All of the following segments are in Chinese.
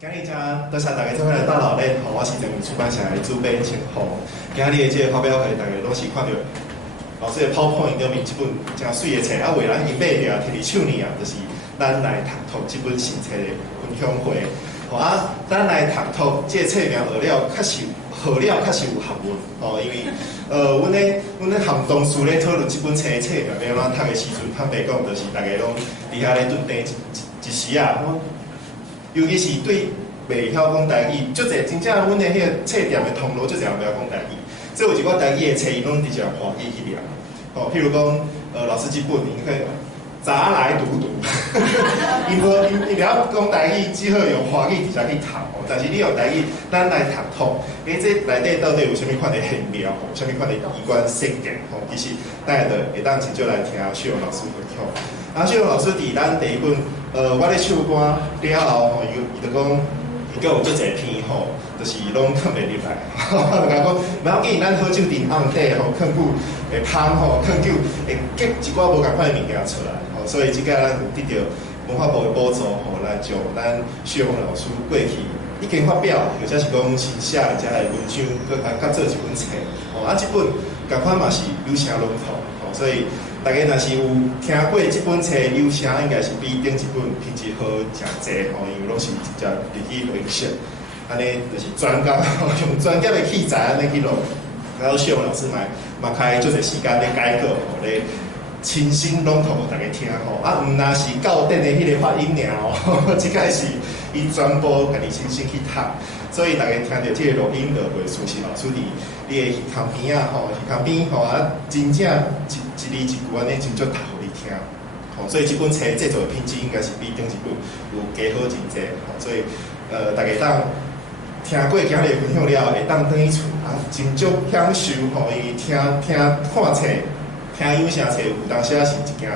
今日真多谢大家做伙来到老练吼，我是人民出版社的主编陈宏。今日的这个发表会，大家拢是看到老师的 PowerPoint 里面这本真水的册，啊，为咱已买着摕伫手里啊，就是咱来读读这本新册的分享会。吼啊，咱来读读这册名学了，确实有学问哦，因为阮咧含同事咧讨论这本册的册名要安怎读的时阵，坦白讲，就是大家拢伫遐咧蹲定一时啊。尤其是对袂晓讲台语，足侪真正阮的迄个册店的通路，足侪人袂晓讲台语。所以有一寡台语的册，伊拢直接用华语去念。哦，譬如讲，老师这本，你可以杂来读读。伊袂晓讲台语，只好用华语直接去读。但是你用台语，咱来读通，这内底到底有啥物款的玄妙，啥物款的机关设计？吼，其实大家会当真少来听秀荣老师分享。啊，秀荣老师伫咱第一本。我咧唱歌了后吼，伊就讲，伊叫有足侪片吼，就是拢藏袂入来。就讲不要紧，咱好酒伫暗底吼，藏久会芳吼，藏久会结一寡无共款的物件出来。吼，所以即个咱有得到文化部的补助吼，来将咱秀荣老师过去已经发表，或者是讲新写而且的文章，佮甲做一本册。吼，啊，这本共款嘛是有声龙头，吼，所以。大家若是有听过这本册有声，应该是比顶一本品质好诚济吼，因为拢是直接入去录音，安尼就是专家用专业的器材安尼去录。然后秀荣老师嘛开足侪时间咧改稿吼，咧清新朗读互大家听吼。啊，毋那是教典的迄个发音尔哦，即个是伊全部家己亲身去读，所以大家听到这个录音就袂输是老师伫你的耳旁边啊吼，耳旁边吼啊，真正一字一句安尼真足读互你听。吼，所以这本册制作的品质应该是比顶一本有加好真济。吼，所以大家当听过今日的分享了，会当转去厝啊，真足享受吼，因为听看册。听有声册有当时啊是一件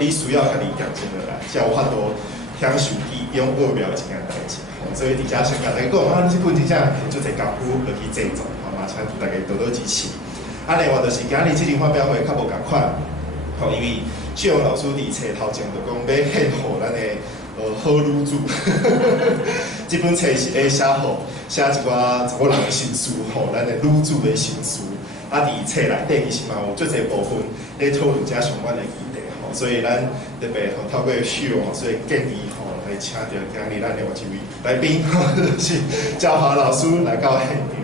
你需要家己验证落来，才有法度享受其中奥妙的一件代志。所以伫遮先甲大家讲，啊，这本真正做侪功夫落去制作，嘛请大家多多支持。啊，另外就是今日这场发表会较无共款，吼，因为秀荣老师伫册头前就讲要献互咱的好女主，这本册是咧写一寡查某人的心事，吼，咱的女主的心事。啊，伫册内底其实嘛有足侪部分咧讨论遮相关的议题吼，所以咱特别吼透过秀荣老师的建议吼，来请到今日咱另外一位来宾，就是焦华老师来到现场。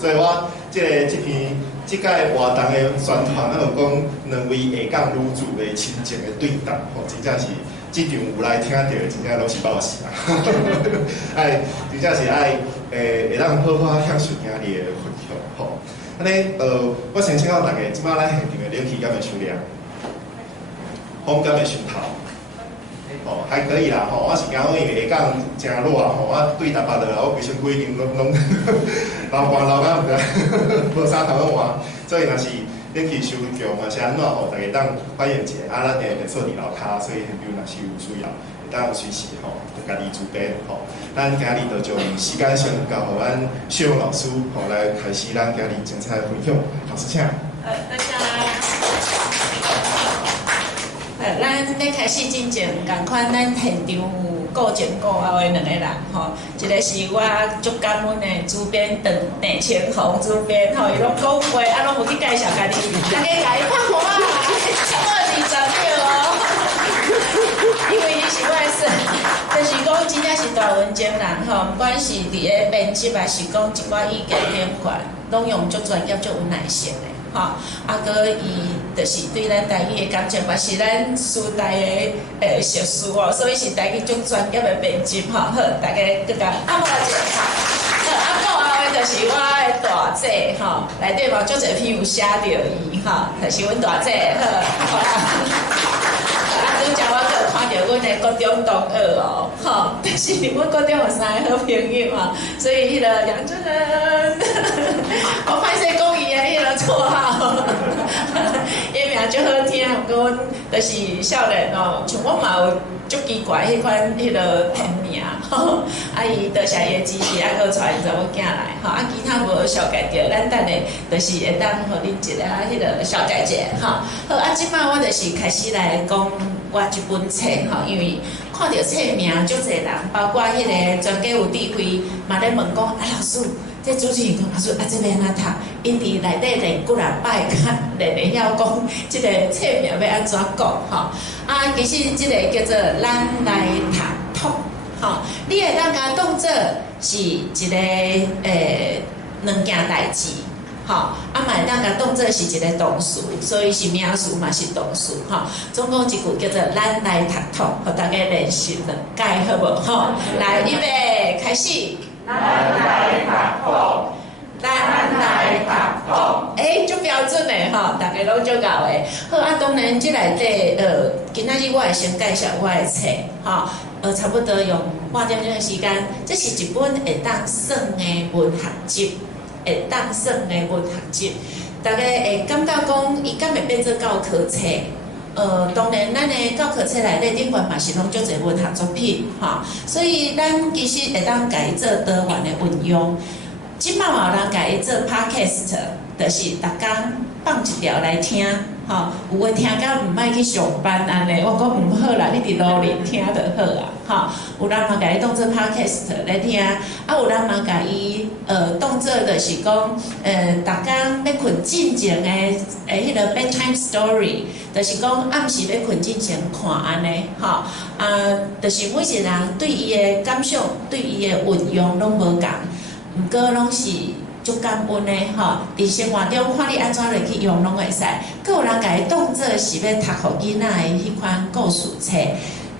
所以我这届活动的宣传，咱有讲两位下港女主的亲情的对谈，吼，真正是这场有来听到的，真正拢是爆死啊！哎，真正是爱会当好好享受今日的分享吼。安尼，我先请教大家，即摆咱现场的冷气敢会收凉，风敢会顺透？哦，还可以啦，吼，我是惊我因为下港真热吼，我对台北的啦，我规身躯已经拢流汗毋知，无啥通换，所以若是冷气收强嘛是安怎吼？大家当反映者，啊，咱会坐伫楼骹，所以比如若是有需要，会当随时吼，家己自备吼。咱今日就将时间先交互咱秀荣老师，吼来开始咱今日精彩的分享。老师请。大家，咱咧开始之前，共款咱现场有顾前顾后的两个人，吼，一个是我足感恩的主编邓千宏主编，吼，伊拢讲话，啊，拢无去介绍家己，大家甲伊拍火啊，超过20秒哦，因为伊是我的孙。就是讲，真正是大文青人吼，不管是伫咧编辑，还是讲一寡意见点款，拢用足专业、足有耐心的吼。啊，搁伊就是对咱台语的感情，嘛是咱时代的熟识哦，所以是台语足专业的编辑吼。好，大家更加阿莫一下。好，啊，讲后的就是我的大姐吼，内底嘛足侪篇有写到伊吼，就是阮大姐好。啊，拄则我阁看到阮的高中同学哦，吼，但是阮高中有3个好朋友嘛，所以迄个杨真人，我歹势讲伊的迄个绰号，伊名足好听，毋过阮就是少年哦，像我嘛有足奇怪迄款迄个片名，吼，啊伊多谢伊的支持，啊搁带因查某囝来，吼，啊其他无小解着，咱等下就是会当互恁一个迄个小解者，吼，好，啊即摆我就是开始来讲。我这本册吼，因为看到册名，足侪人，包括迄个专家有智慧，嘛咧问讲，啊老师，这主持人讲老师，啊这要安怎读？因伫内底练几啊摆，较练会晓讲，即个册名要安怎讲吼？啊，其实即个叫做咱来读读，吼，你会当甲当做是一个两件代志。吼，啊，嘛会当甲当做是一个动词，所以是名词嘛是动词，吼。总共一句叫做咱来读读，互大家练习两解，好无？吼，来预备，开始。咱来读读，咱来读读。足标准的吼，大家拢足够的。好啊，当然即内底今仔日我会先介绍我的册，吼，差不多用半点钟的时间。这是一本会当算的文学集。会当算的文学集，大家会感觉讲，伊敢会变做教科册？当然，咱的教科册内底顶悬嘛是拢足侪文学作品，吼，所以咱其实会当家做多元的运用。即摆嘛有人家做 podcast， 就是逐工放一条来听，吼，有诶听到毋爱去上班安尼，我讲毋好啦，你伫路里听就好啊，吼。有人嘛家己当做 podcast 来听，啊有人嘛家伊当做就是讲逐工要困进前诶迄个 bedtime story， 就是讲暗时要困进前看安尼，吼，就是每一个人对伊诶感想、对伊诶运用拢无共，毋过拢是。足感恩的吼，伫生活中看你安怎来去用拢会使。佮有人家己当做是要读互囡仔的迄款故事册。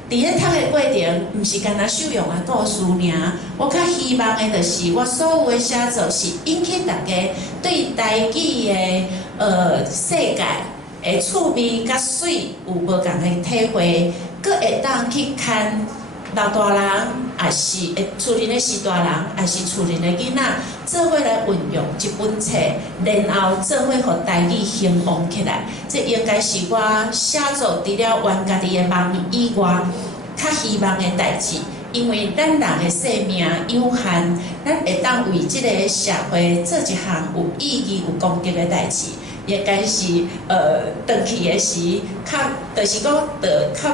伫咧读的过程，毋是干那受用的故事尔。我较希望的就是我所有的写作是引起大家对台语的世界的趣味甲水有无共的体会，佮会当去看。老大人，也是厝里的士大人，也是厝里的囡仔，做伙来运用一本册，然后做伙互台语兴旺起来。这应该是我写作除了原家己的梦以外，较希望的代志。因为咱人的生命有限，咱会当为这个社会做一项有意义、有功德的代志，应该是回去的时，较就是讲较。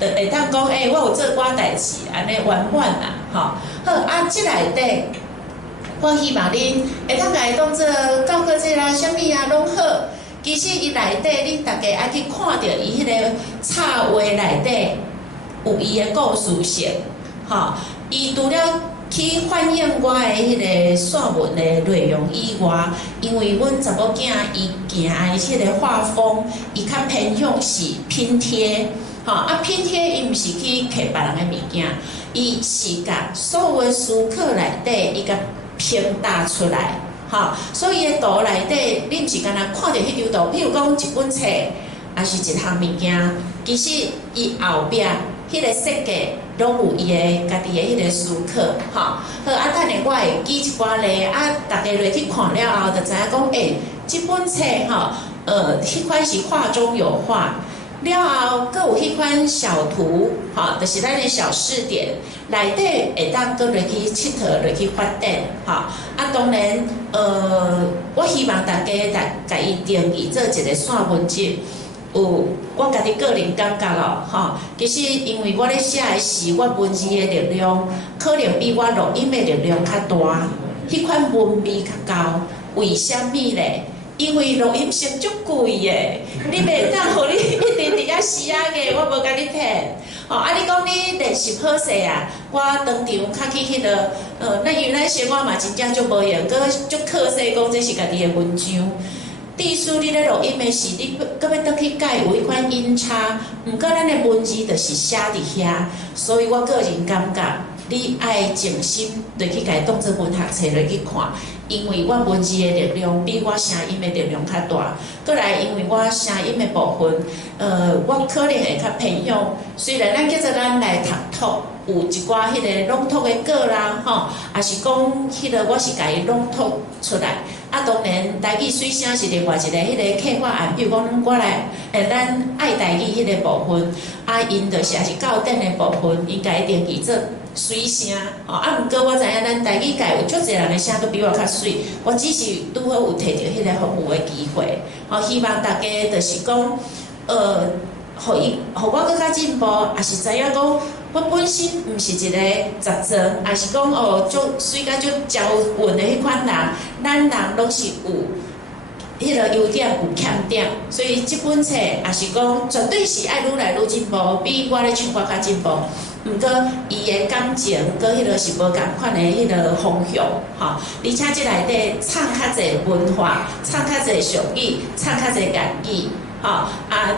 就会当讲，我有做寡代志，安尼圆满啦，吼。好啊，即内底，我希望恁会当家当做教科册啦、啥物啊拢好。其实伊内底，恁大家爱去看到伊迄个插画内底有伊的故事性，吼。伊除了去反映我的迄个散文的内容以外，因为阮查某囝伊行的迄个画风，伊较偏向是拼贴。吼啊，拼贴伊毋是去摕别人的物件，伊是甲所有的思考内底，伊甲拼搭出来，吼。所以个图内底，你毋是干那看到迄张图，譬如讲一本册，也是一项物件，其实伊后壁迄个设计，拢有伊的家己的迄个思考，吼。好啊，等下我会举一寡例，啊，大家落去看了后，就知影讲，即本册吼，迄款是画中有画。了后，阁有迄款小图，吼，就是咱的小试点，内底会当阁落去佚佗，落去发展，吼。啊，当然，我希望大家甲伊定义做一个散文集，有我家己个人感觉咯，吼。其实因为我咧写的是我文字的力量，可能比我录音的力量较大，迄款文味较高。为虾米咧？因为录音室足贵的，你袂当互你一直伫遐写个，我无甲你骗。啊，你讲你练习好势啊，我当场较去迄个，咱因为咱生活嘛真正足无用，搁足可惜讲这是家己的文章。即使你咧录音的时，你搁要倒去改有迄款音差，毋过咱的文字就是写伫遐，所以我个人感觉。你爱静心落去，家当做文学册落去看，因为我文字的力量比我声音的力量较大。过来，因为我声音的部分，我可能会较偏向。虽然咱叫做咱来读读，有一寡迄个朗读的歌啦，吼，也是讲迄个我是家己朗读出来。啊，当然台语水声是另外一个迄个刻画案，比如讲我来，咱爱台语迄个部分，啊，因就是也是教典的部分，应该定义做。水声，啊，毋过我知影咱台语界有足侪人的声都比我较水，我只是拄好有摕到迄个服务的机会，希望大家就是讲，互我更较进步，也是知影讲，我本身毋是一个杂种，也是讲哦，足水甲足娇韵的迄款人，咱人拢是有迄个优点有欠点，所以这本册也是讲绝对是爱愈来愈进步，比我咧唱歌较进步。毋过伊的感情，佮迄个是无共款的迄个方向，吼。而且即内底藏较侪文化，藏较侪俗语，藏较侪言语。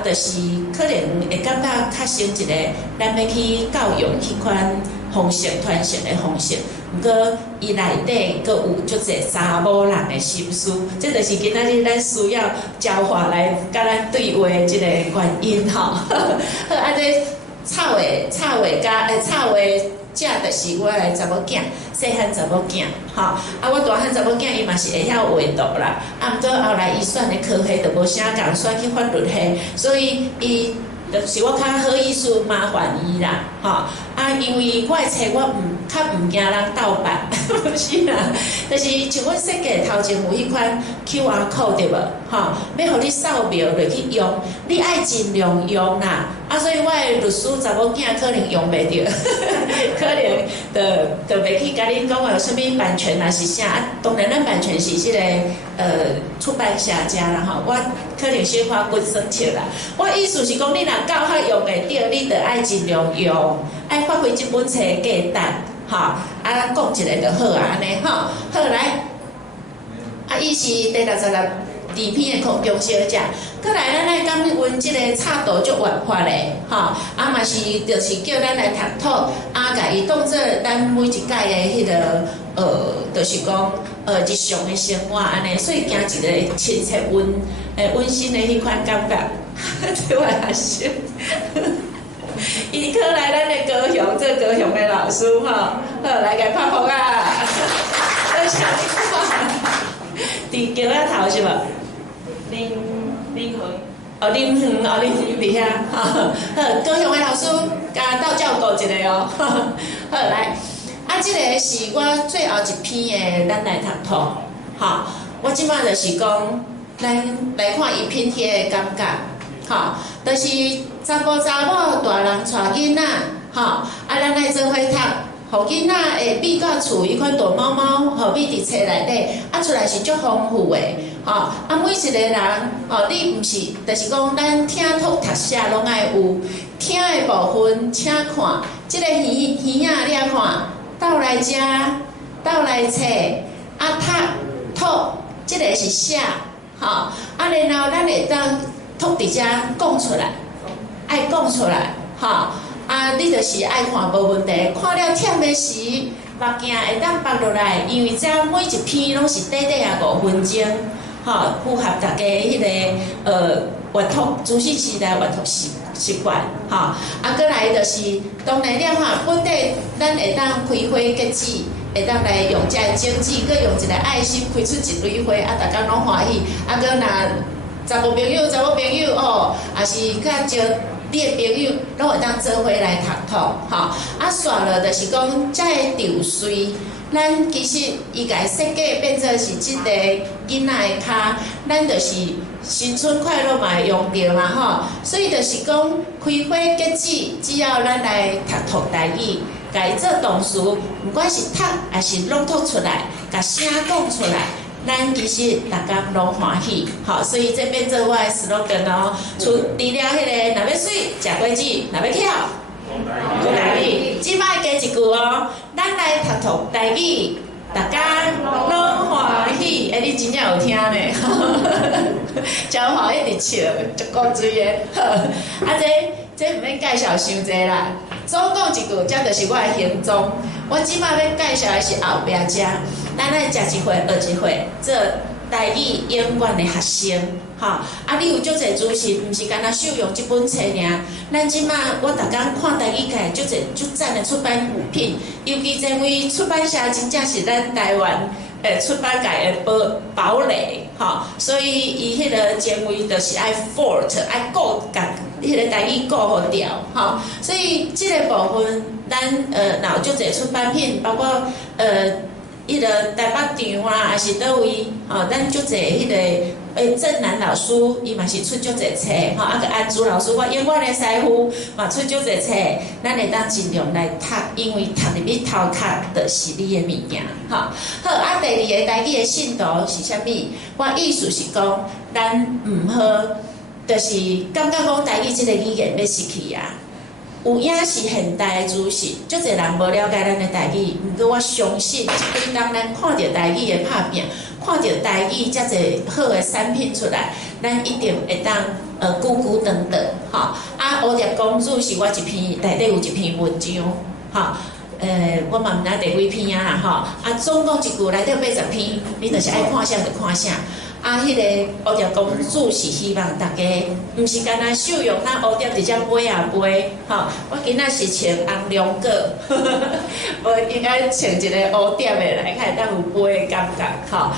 就是可能会感觉较像一个，咱要去教育迄款方式、传承的方式。毋过伊内底阁有足侪查某人的心思，这就是今仔日咱需要教化来甲咱对话即个原因吼。好，这插话这就是我的查某囝，细汉查某囝，我大汉查某囝伊嘛是会晓画图啦，毋过后来伊选的科系就无啥共，选去法律系，所以伊就是我较好意思麻烦伊啦，因为我的册我较毋惊人盗版，不是啦，就是像阮设计头前有迄款 QR code 对无？要互你扫描落去用，你爱尽量用啦。所以我的律师查某囝可能用袂着，可能就袂去甲恁讲有啥物版权还是啥。当然咱版权是即个出版社家啦我可能小花骨酸笑啦。我意思是讲，你若够好用袂着，你着爱尽量用，爱发挥即本册价值，咱讲一个就好安尼好来。伊是第62篇的空中小姐，过来咱来讲阮即个插图足活泼嘞，嘛是就是叫咱来读图，甲伊当做咱每一届的迄个就是讲日常的生活安尼，所以行一个亲切温馨的迄款感觉，对我也是。伊可来咱的高雄做高雄的老师好来甲拍拍啊！多谢你看。伫桥仔头是无？林恒，林恒伫遐，好，高雄的老师甲道教顾一个哦，好来，即个是我最后一篇的，咱来读图，我即摆就是讲，咱来看伊篇迄个感觉，就是查甫大人带囡仔，咱来做伙读。互囡仔会美到厝，伊款大猫猫，美伫册内底，出来是足丰富的，每一个人，你毋是，就是讲咱听读写拢爱有，听的部分请看，即个耳仔你啊看，倒来食，倒来册，读，即个是写，然后咱会当读伫遮讲出来，爱讲出来，你就是爱看无问题，看了忝的时，目镜会当放落来，因为这每一篇拢是短5分钟，符合大家迄个阅读资讯时代阅读习惯，过来就是当然了本地咱会当开花结籽，会当来用这种子，佮用一个爱心开出一蕊花，大家拢欢喜，佮若查某朋友也是较招。你的朋友拢会当做伙来读图，煞了就是讲，这个稻穗，咱其实伊家设计变做是即个囡仔的骹，咱就是新春快乐嘛会用到嘛所以就是讲开花结籽，只要咱来读台语，家己做动词，不管是读还是朗读出来，甲声讲出来。咱其实大家拢欢喜，所以这变做我的 slogan 哦。除了迄个，若要水食果子，若要巧讲台语。即摆加一句哦，咱来读台语，大家拢欢喜。你真正有听呢？真好，一直笑，足够水的。这毋免介绍伤济啦。总讲一句，这就是我的行踪。我即摆要介绍的是后壁遮。咱来食一回，学一回，做台语永远的学生，你有足侪资讯，毋是干那受用即本册尔。咱即摆我逐工看台语界足赞的出版品，尤其这位出版社真正是咱台湾出版界的堡垒，所以伊迄个前卫就是爱 fort， 爱顾甲迄个台语顾好调，所以即个部分咱若有足侪出版品，包括迄个台北场啊，还是倒位，咱足侪迄个郑南老师伊嘛是出足侪册吼，啊个安珠老师我永远的师傅嘛出足侪册，咱会当尽量来读，因为读入去头壳就是你的物件吼。好，啊第二个台语的信徒是啥物？我意思是讲，咱毋好，就是感觉讲台语即个语言要失去啊。有影是现代的资讯，足侪人无了解咱的台语，毋过我相信，一当咱看到台语的拍拼，看到台语遮侪好的产品出来，咱一定会当久久长长吼。啊，蝴蝶公主是我一篇内底有一篇文章吼。我嘛毋知第几篇啊吼，啊总共一句内底80篇，你就是爱看啥就看啥。啊，迄个蝴蝶公主是希望大家，毋是干那受用咱蝴蝶直接飞啊飞，吼！我今仔是穿红龙果，无应该穿一个蝴蝶的来，较会当有飞的感觉，吼！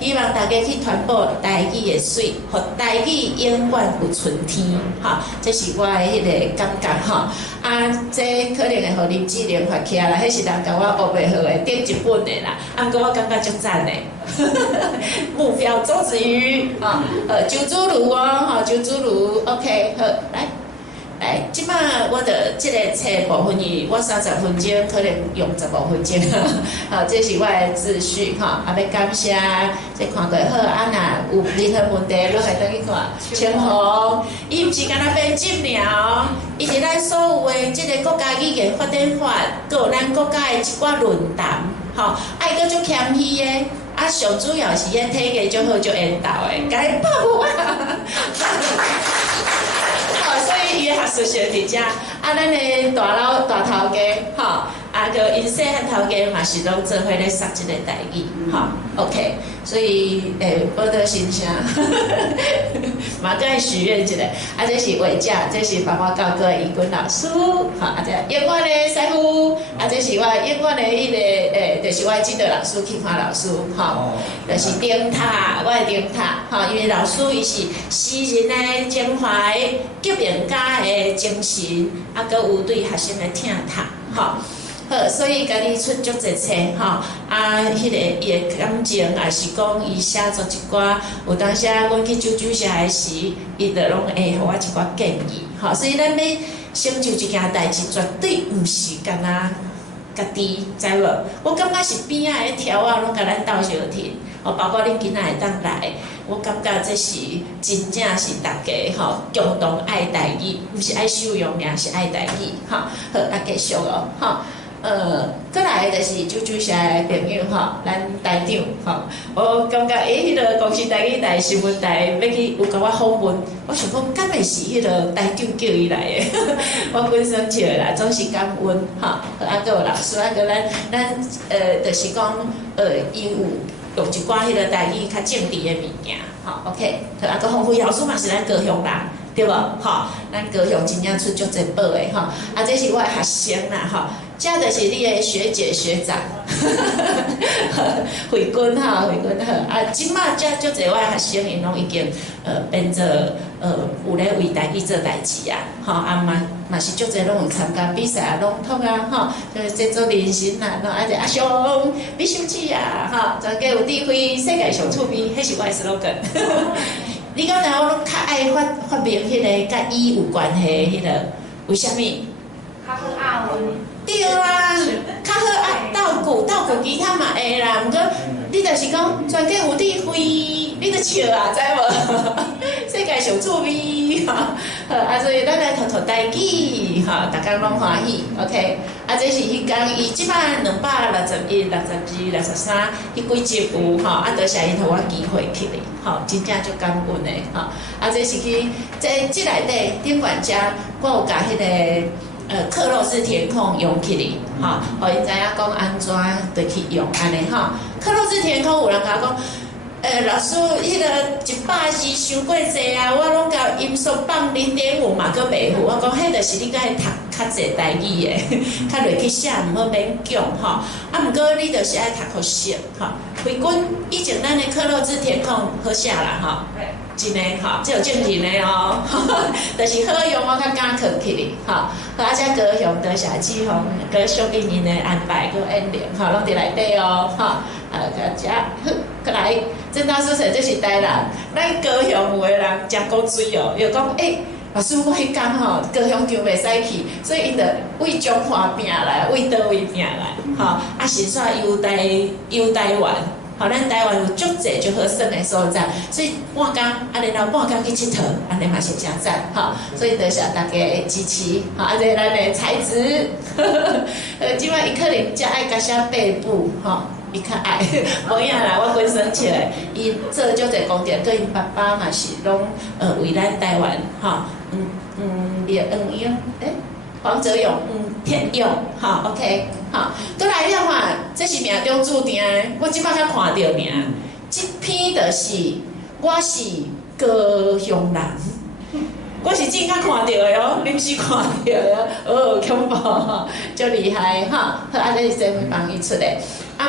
希望大家去传播台语的水，互台语永远有春天，吼！这是我的迄个感觉，吼！啊，这可能会互林志玲发起啦，迄是人甲我学袂好的，订一本的啦，啊，毋过我感觉足赞的。目标终止于啊，九珠炉哦，哈，九珠炉 ，OK， 好，来，即摆我的即个册部分是，我30分钟可能用15分钟，好，这是我的秩序哈，啊，要感谢，这看过好，啊，若有任何问题，你可以倒去看。清风，伊毋是干那编辑尔，伊是咱所有的即个国家语言发展法，佮有咱国家的一寡论坛，吼，爱佮足谦虚的。啊，上主要是迄体格足好，足缘投的，甲伊拍舞啊！吼，所以伊的学术上伫遮，啊，咱的大头家，吼，啊，个因细汉头家嘛是拢做伙咧杀即个台语，吼 ，OK， 所以报道新声，嘛搁爱许愿一下，啊，这是画者，这是帮我教过的义军老师，吼，啊，这永远的师傅，啊，这是我永远的迄个就是我的指导老师，启华老师，吼，就是灯塔，我的灯塔，吼，因为老师伊是诗人的情怀，革命家的精神，啊，搁有对学生的疼痛，吼。好，所以家己出足侪册吼，啊，迄个伊的感情，也是讲伊写作一寡，有当时阮去九九社的时，伊就拢会互我一寡建议，吼，所以咱要成就一件代志，绝对毋是干那家己，知无？我感觉是边仔的条啊，拢甲咱斗相挺，哦，包括恁囡仔会当来，我感觉这是真正是大家吼共同爱台语，毋是爱受用尔，是爱台语，吼，好，啊，继续哦，吼。过来就是九九社的朋友吼，咱台长吼，我感觉迄个公司台语台新闻台要去有甲我访问，我想讲敢会是迄个台长叫伊来的，我本身笑啦，总是感恩吼，啊，搁有老师，啊，搁咱就是讲伊有一寡迄个台语较正直的物件，吼 ，OK， 啊，搁洪辉老师嘛是咱高雄人。对无？吼，咱高雄真正出足侪宝的吼，啊，这是我的学生啦，吼，这就是你的学姐学长，慧君哈，慧君好，啊，即马遮足侪我的学生因拢已经变做有咧为台语做代志啊，吼，啊嘛是足侪拢有参加比赛啊、朗读啊，吼，就是制作人生啊，啊，阿雄美秀姐啊，吼，全家有智慧，世界上趣味，迄是我的 slogan。你敢知我拢较爱发明迄个甲伊有关系迄个，为虾米？较好押韵。对啦，较好爱斗鼓吉他嘛会啦，毋过你就是讲全家有智慧，你著笑啊，知无？世界上趣味，好，啊，所以咱来读台语，吼，大家拢欢喜 ，OK。啊，这是迄天伊即摆261、62、63，迄几集有吼，啊，多谢伊互我机会去哩，吼，真正足感恩的，吼。啊，这是去即内底顶管遮，我有甲迄个克洛兹填空用起哩，吼，互因知影讲安怎得去用安尼吼。克洛兹填空有人甲我讲。老师，迄个100字伤过济啊！我拢甲音速放0.5嘛，佫袂赴。我讲，迄著是你该读较济台语的，较落去写，毋好勉强吼。啊，毋过你著是爱读复习吼。慧君以前咱的克洛兹填空好写啦吼，真的吼，这有正经的哦，就是好用我较敢扛起哩吼。啊，遮高雄多谢志宏佮小英因的安排佮演练吼，拢伫内底哦吼。啊，遮过来。正大水水就是台南，咱高雄有的人食古水哦，又讲老师我迄天吼高雄球袂使去，所以因着为中华拼来，为倒位拼来，吼是煞游台湾。好，咱台湾有足侪就好耍的所在，所以半工然后半工去佚佗，安尼嘛是真赞，吼。所以多谢大家的支持，吼，咱的才子，即摆伊可能才爱甲写背部，吼，伊较爱，无影啦，我本身起来，伊做足侪功德，对因爸爸嘛是拢为咱台湾，吼，黄泽勇，天勇，好 ，OK， 好，过来了嘛，这是命中注定的。我即摆才看到名，这篇就是我是高雄人，我是真甲看到的哦，临时看到的哦，恐怖吼，足厉害哈。好，这是谁会帮伊出的？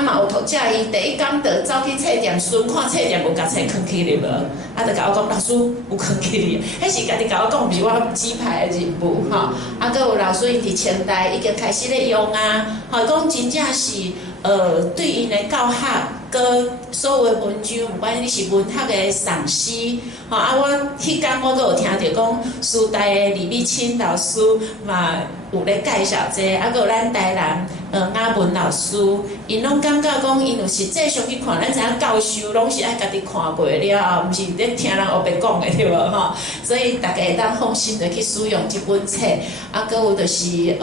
嘛有读者伊第一天就走去册店巡看册店有甲册藏起哩无？就甲我讲老师有藏起哩，迄是家己甲我讲，是我指派的任务吼。搁有老师因伫清代已经开始咧用啊，吼讲真正是对因的教学，搁所有的文章，不管你是文学的赏析，吼我迄天我搁有听着讲师大的李碧清老师嘛有咧介绍这，搁有咱台南雅文老师，因拢感觉讲，因有实际上去看，咱知影教授拢是爱家己看过了，毋是咧听人后壁讲的对无吼？所以大家会当放心的去使用这本册，搁有就是有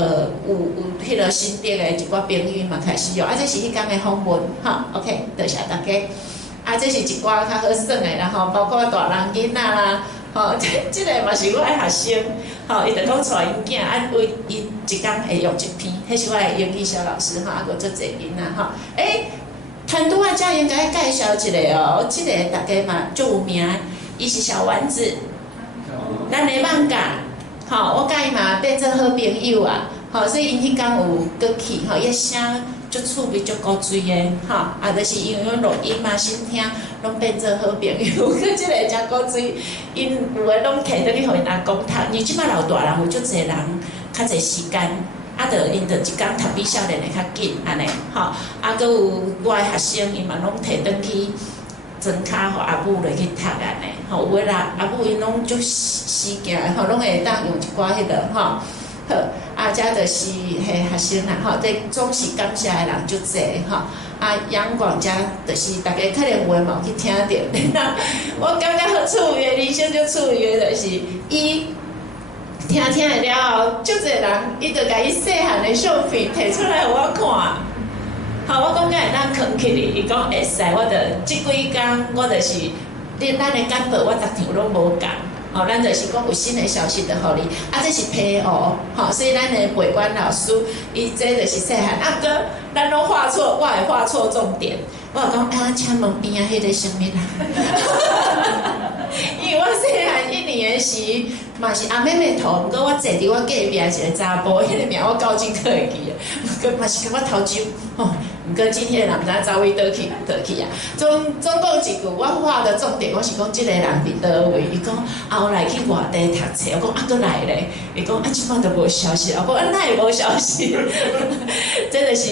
迄个心得的一寡朋友嘛开始用，这是迄天的访问，吼 ，OK， 多谢大家。这是一寡较好耍的，然后包括大人囡仔啦。吼，这个嘛是我的学生，吼，伊就讲带因囝，为伊一天会用一篇，迄是我的英语小老师，吼，搁做侪囡仔，吼。团拄仔才应该介绍一个哦，这个大家嘛足有名，伊是小丸子，咱的放假，吼，我甲伊嘛变做好朋友啊，吼，所以因迄天有过去，吼，伊声足趣味足古锥的，吼，就是因为阮录音嘛，先听。拢变做好朋友，佮即个真古锥，因有诶拢摕倒去互因阿公读，因为即摆老大人有足侪人较侪时间，着因着一工读比少年诶较紧安尼，吼，佮有我诶学生，伊嘛拢摕倒去装卡互阿母落去读安尼，吼，有诶啦，阿母因拢足死惊诶，吼，拢会当用一寡迄个，吼，好，遮就是迄学生啦，吼，这总是感谢诶人足侪，吼。阳光遮就是大家可能有诶嘛有去听着，我感觉好趣味诶，人生足趣味诶，就是伊听诶了后，足侪人伊就甲伊细汉诶相片摕出来互我看。好，我讲会当藏起哩，伊讲会使，我着即几工我就是咱诶简报，我逐场拢无共。吼，咱就是讲有新的消息就互你，这是批号，吼，所以咱的陪管老师，伊这就是细汉，搁咱拢画错，我会画错重点，我讲请问边迄个什么啦？因为我细汉1年时嘛是阿妹妹头，毋过我坐伫我隔壁一个查甫，迄个名我到今可会记，毋过嘛是甲我头睭，吼。毋过今天人毋知走位倒去啊！总共一句，我画的重点，我是讲即个人伫倒位。伊讲后来去外地读册，我讲搁来咧。伊讲即摆都无消息，我讲哪会无消息？这就是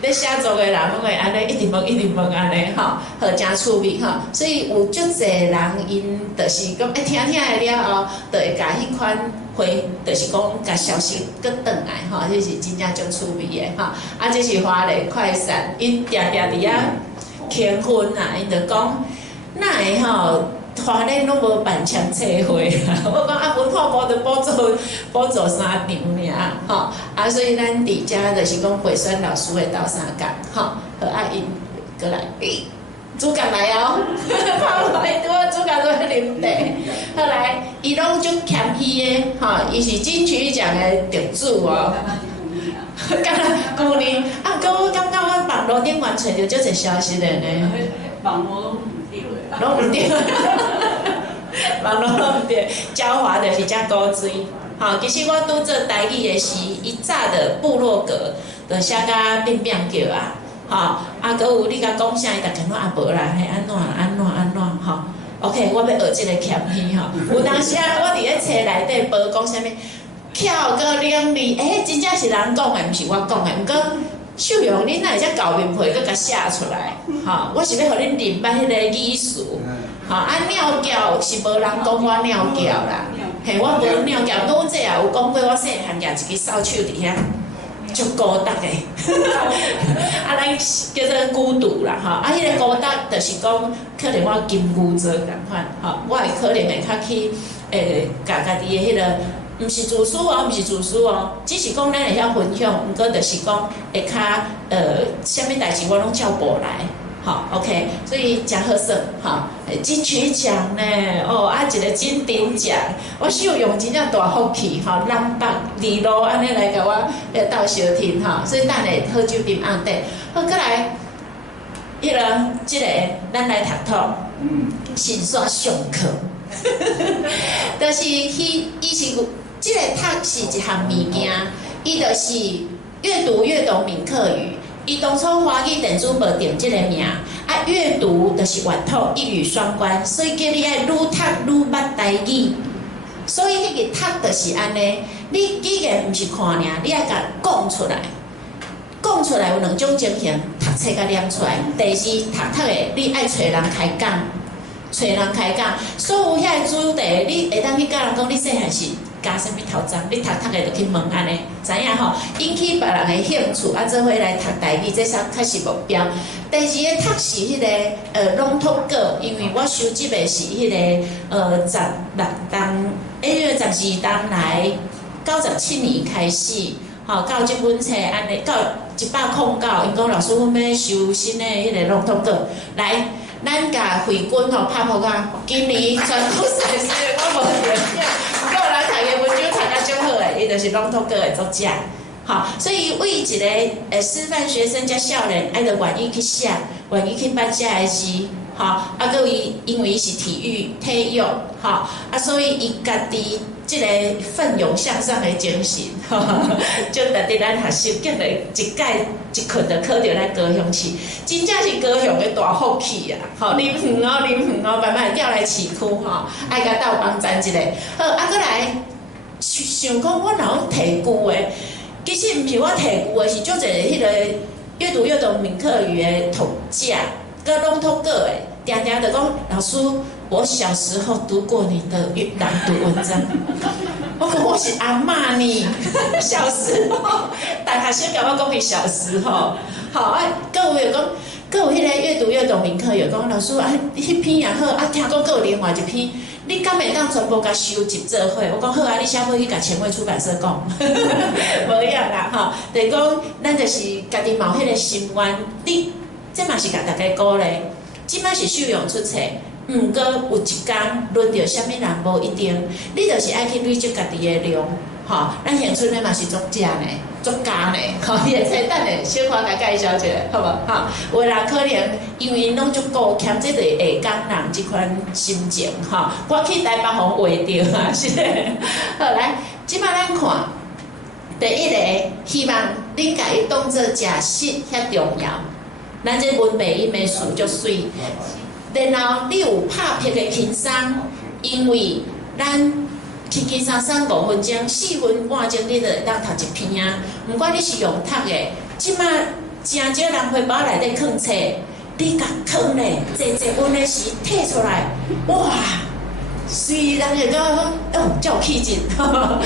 咧写作的人拢会安尼一直问安尼吼，好真趣味吼。所以有足侪人因就是讲听的了后，就会甲迄款。就是讲，甲消息搁转来吼，这是真正足趣味的吼。这是华联快闪，因定定伫遐庆婚啊，因就讲，哪会吼华联拢无办签册会啊？我讲文化部就补助3场尔吼，所以咱伫遮就是讲陪选老师的斗3工吼，好因过来。主角来哦，跑来拄好主角在啉茶，后来伊拢足谦虚的，吼，伊是金曲奖的得主哦。敢若旧年，搁我感觉我网络顶完找着足侪消息的呢。网络拢唔对的。拢唔对，网络拢唔对，椒华就是遮古锥。吼，其实我拄做台语的时，伊早的部落格，就写甲变叫啊。吼，搁有你甲讲啥，伊逐天拢无啦，嘿安怎吼 ？OK， 我要学即个谦虚吼。有当时我伫咧册内底无讲啥物，巧个伶俐，真正是人讲的，毋是我讲的。毋过秀荣，恁哪会遮厚面皮，佮甲写出来？吼，我是要互恁认捌迄个语词。吼，鸟叫是无人讲我鸟叫啦，嘿，我无鸟叫，我这也有讲过，我细汉举一支扫帚伫遐，足孤单的。咱叫做孤独啦，吼，迄个孤单就是讲，可能我金牛座共款，吼，我会可能会较去家己的迄个。毋是自私哦，毋是自私哦，只是讲咱会晓分享，毋过就是讲会较啥物代志我拢照步来，好 ，OK， 所以真好耍，哈，金曲奖呢，哦，一个金鼎奖，我秀用真正大福气，吼，南北二路安尼来甲我斗相听，哈，所以等下好酒啉暗地，好，过来，迄个即个咱来读读，先煞上课，就是伊是。这个读是一项物件，伊就是越读越懂闽客语。伊当初华语电子无定这个名，阅读就是源头一语双关，所以叫你爱愈读愈捌台语。所以迄个读就是安尼，你语言毋是看尔，你爱甲讲出来。讲出来有两种情形，读册甲念出来。第二，读的你爱找人开讲，找人开讲，所有遐个主题，你会当去甲人讲，你细汉是。加什么头章？你读的就去问安尼，知影吼？引起别人的兴趣，做伙来读台语，这才开始目标。第二个读是迄个朗读稿，因为我收集的是迄个16档，12档来97年开始，吼到这本册安尼到109，因讲老师阮要收新的迄个朗读稿来。咱甲慧君吼拍扑啊！今年全部赛事我无得奖，不过咱读的文章读甲足好诶，伊就是朗读稿的作者。好，所以为一个师范学生加少年，爱着愿意去写，愿意去捌遮个字，好，各位因为伊是体育，好，所以伊家己即个奋勇向上的精神，就值得咱学习，竟然一届一困就考到咱高雄市，真正是高雄的大福气啊！吼，啉远哦，慢慢调来市区吼，爱甲斗帮赞一下。好，过来想讲，我若提句的，其实毋是我提句的，是足侪迄个阅读越懂闽客语的读者，佮朗读过的，常常就讲老师。我小时候读过你的朗读文章，我是阿嬷呢。小时候，大家先甲我讲伊小时候，好各有讲，各有迄个阅读越懂闽客语，讲老师迄篇也好，听讲各有另外一篇，你敢会当全部甲收集做伙？我讲好你写回去甲前卫出版社讲，无一样啦，就是讲咱就是家己冒迄个心愿，你这嘛是甲大家鼓励，即摆是秀用出册。毋过有一天轮到啥物人无一定，你就是爱去累积家己的量，吼。咱乡村的嘛是作家呢，作家呢，吼。你会使等下小可甲介绍一下，好无？吼，有人可能因为拢足够欠这个下港人即款心情，吼。我去台北互画着啊，是。好来，即摆咱看第一个，希望恁家己当作食食遐重要，咱这文美音的词足水。然后你有拍片的轻松，因为咱轻轻松松5分钟、4分半钟，你就会当读一篇啊。毋管你是用读的，即马真少人会包内底藏册，你甲藏咧，坐阮的时摕出来，哇！虽然就讲哦，足有气质，好，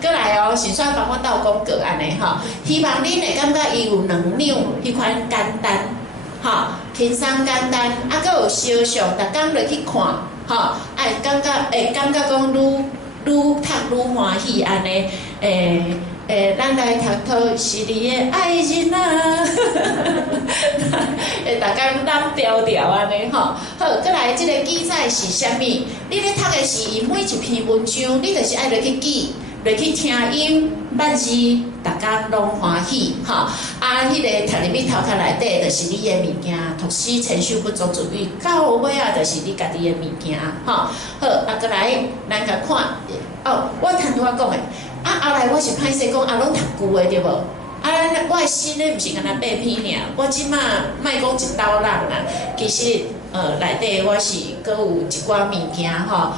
过来哦，是算帮我斗广告安尼吼，希望恁会感觉伊有2两迄款简单。吼，轻松简单，佮有小俗，逐工落去看，吼，会感觉讲愈读愈欢喜安尼，咱来读读是你的爱人啊，逐工咱调调安尼吼。好，过来即个记载是啥物？你咧读的是伊每一篇文章，你就是爱落去记。落去听音、捌字，逐工拢欢喜，吼！迄个读入去头壳内底，就是你的物件，读诗千秋不足足语，到尾啊，就是你家己的物件，吼！好，过来，咱甲看，我听拄仔讲的，后来我是歹势讲，拢读旧的对无？我的诗咧，毋是干那8篇尔，我即马莫讲一刀人啦，其实内底我是阁有一寡物件，吼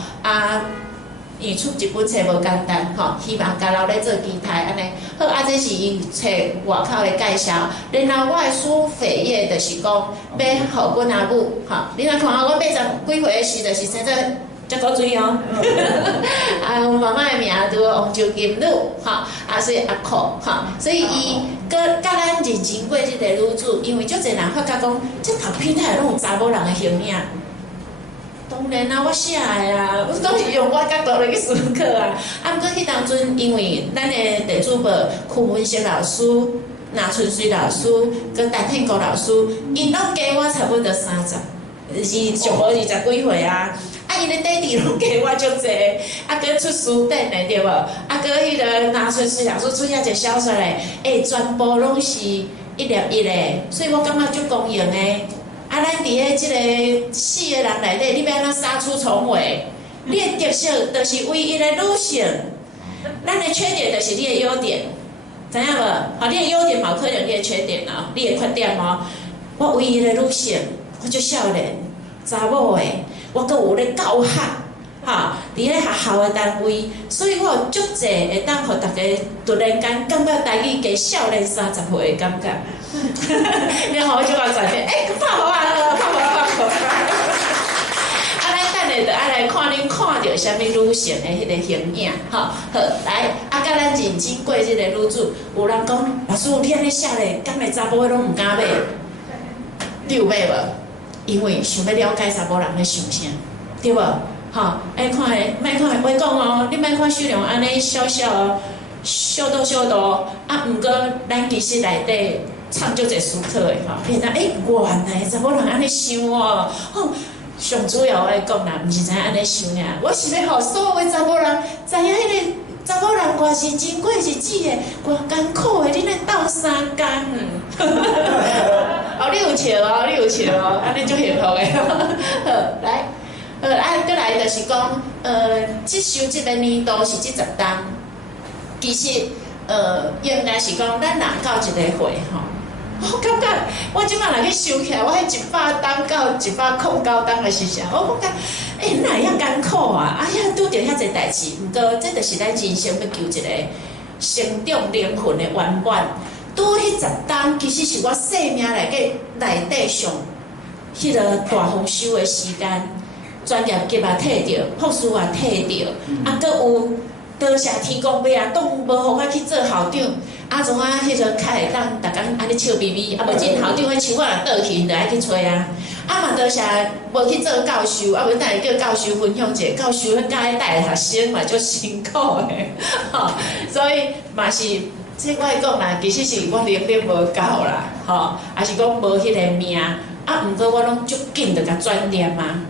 因为出一本册无简单，吼，希望家老咧做期待安尼。好，啊，这是伊册外口的介绍。然后我的书扉页就是讲要互阮阿母，吼，你若看我80几岁的时，就是生做。足够水哦！啊，我妈妈的名叫王秋金女，吼，所以阿酷，吼，所以伊佮咱认真过即个女主，因为足侪人发觉讲，这图片内拢有查某人的形影。当然啊，我写的啊，我都是用我角度来去思考啊。啊，毋过迄当阵，因为咱的地主报柯文成老师、拿春水老师、跟陈天国老师，因拢加我差不多30，上无20几岁啊。啊，因的爹地拢加我足济，啊，佮出书本的对无？啊，佮迄个拿春水老师出遐一小说嘞，全部拢是1粒1的，所以我感觉足公平的。啊，咱伫咧即个4个人内底，你要安怎杀出重围？你的特色就是唯一的女性，咱的缺点就是你的优点，知影无？好，你的优点冇可能你的缺点哦，你的缺点哦。我唯一的女性，我足少年查某的。我阁有咧教学，哈，伫咧学校的单位，所以我有足济会当互大家突然间感觉台语加少年30岁的感觉。你互我即摆转变，拍好啊，拍好啊，拍好啊！啊，咱等下就爱来看恁看到啥物女性的迄个形影，吼，好，来，啊，甲咱认真过即个女主，有人讲，老师，你安尼写咧，敢会查某拢毋敢买，你有买无？因为想要了解查某人咧想啥，对无？吼，爱看的，莫看的，我讲哦，你莫看秀良安尼小小哦，小道，啊，毋过咱其实内底藏足侪思考的吼，变成原来查某人安尼想哦，吼，上主要爱讲啦，毋是知影安尼想尔，我是要互所有的查某人知影迄个查某人偌是真过日子的，偌艰苦的，恁来斗3工。哦，你有笑哦，你有笑哦，安尼足幸福的。好，来，再来就是讲，即个年度是70档，其实，应该是讲咱人到一个岁吼，我感觉我即摆来去想起来，我迄100档到109档的是啥？我感觉，哪会遐艰苦啊？啊，遐拄着遐济代志，毋过这就是咱人生要求一个成长灵魂的圆满。拄迄10档，其实是我生命内底上迄个大丰收的时间，专业级也摕着，博士也摕着，啊，阁有多谢天公伯啊，当无互我去做校长，啊，从啊迄个较会当逐工安尼笑眯眯，啊，无真校长迄树我若倒去，就爱去找啊，啊嘛多谢无去做教授，啊，无等下叫教授分享者，教授迄教迄带学生嘛，足辛苦的，吼，所以嘛是。这我会讲啦，其实是我能力无够啦，吼，也是讲无迄个命，啊，毋过我拢足紧就甲转念嘛，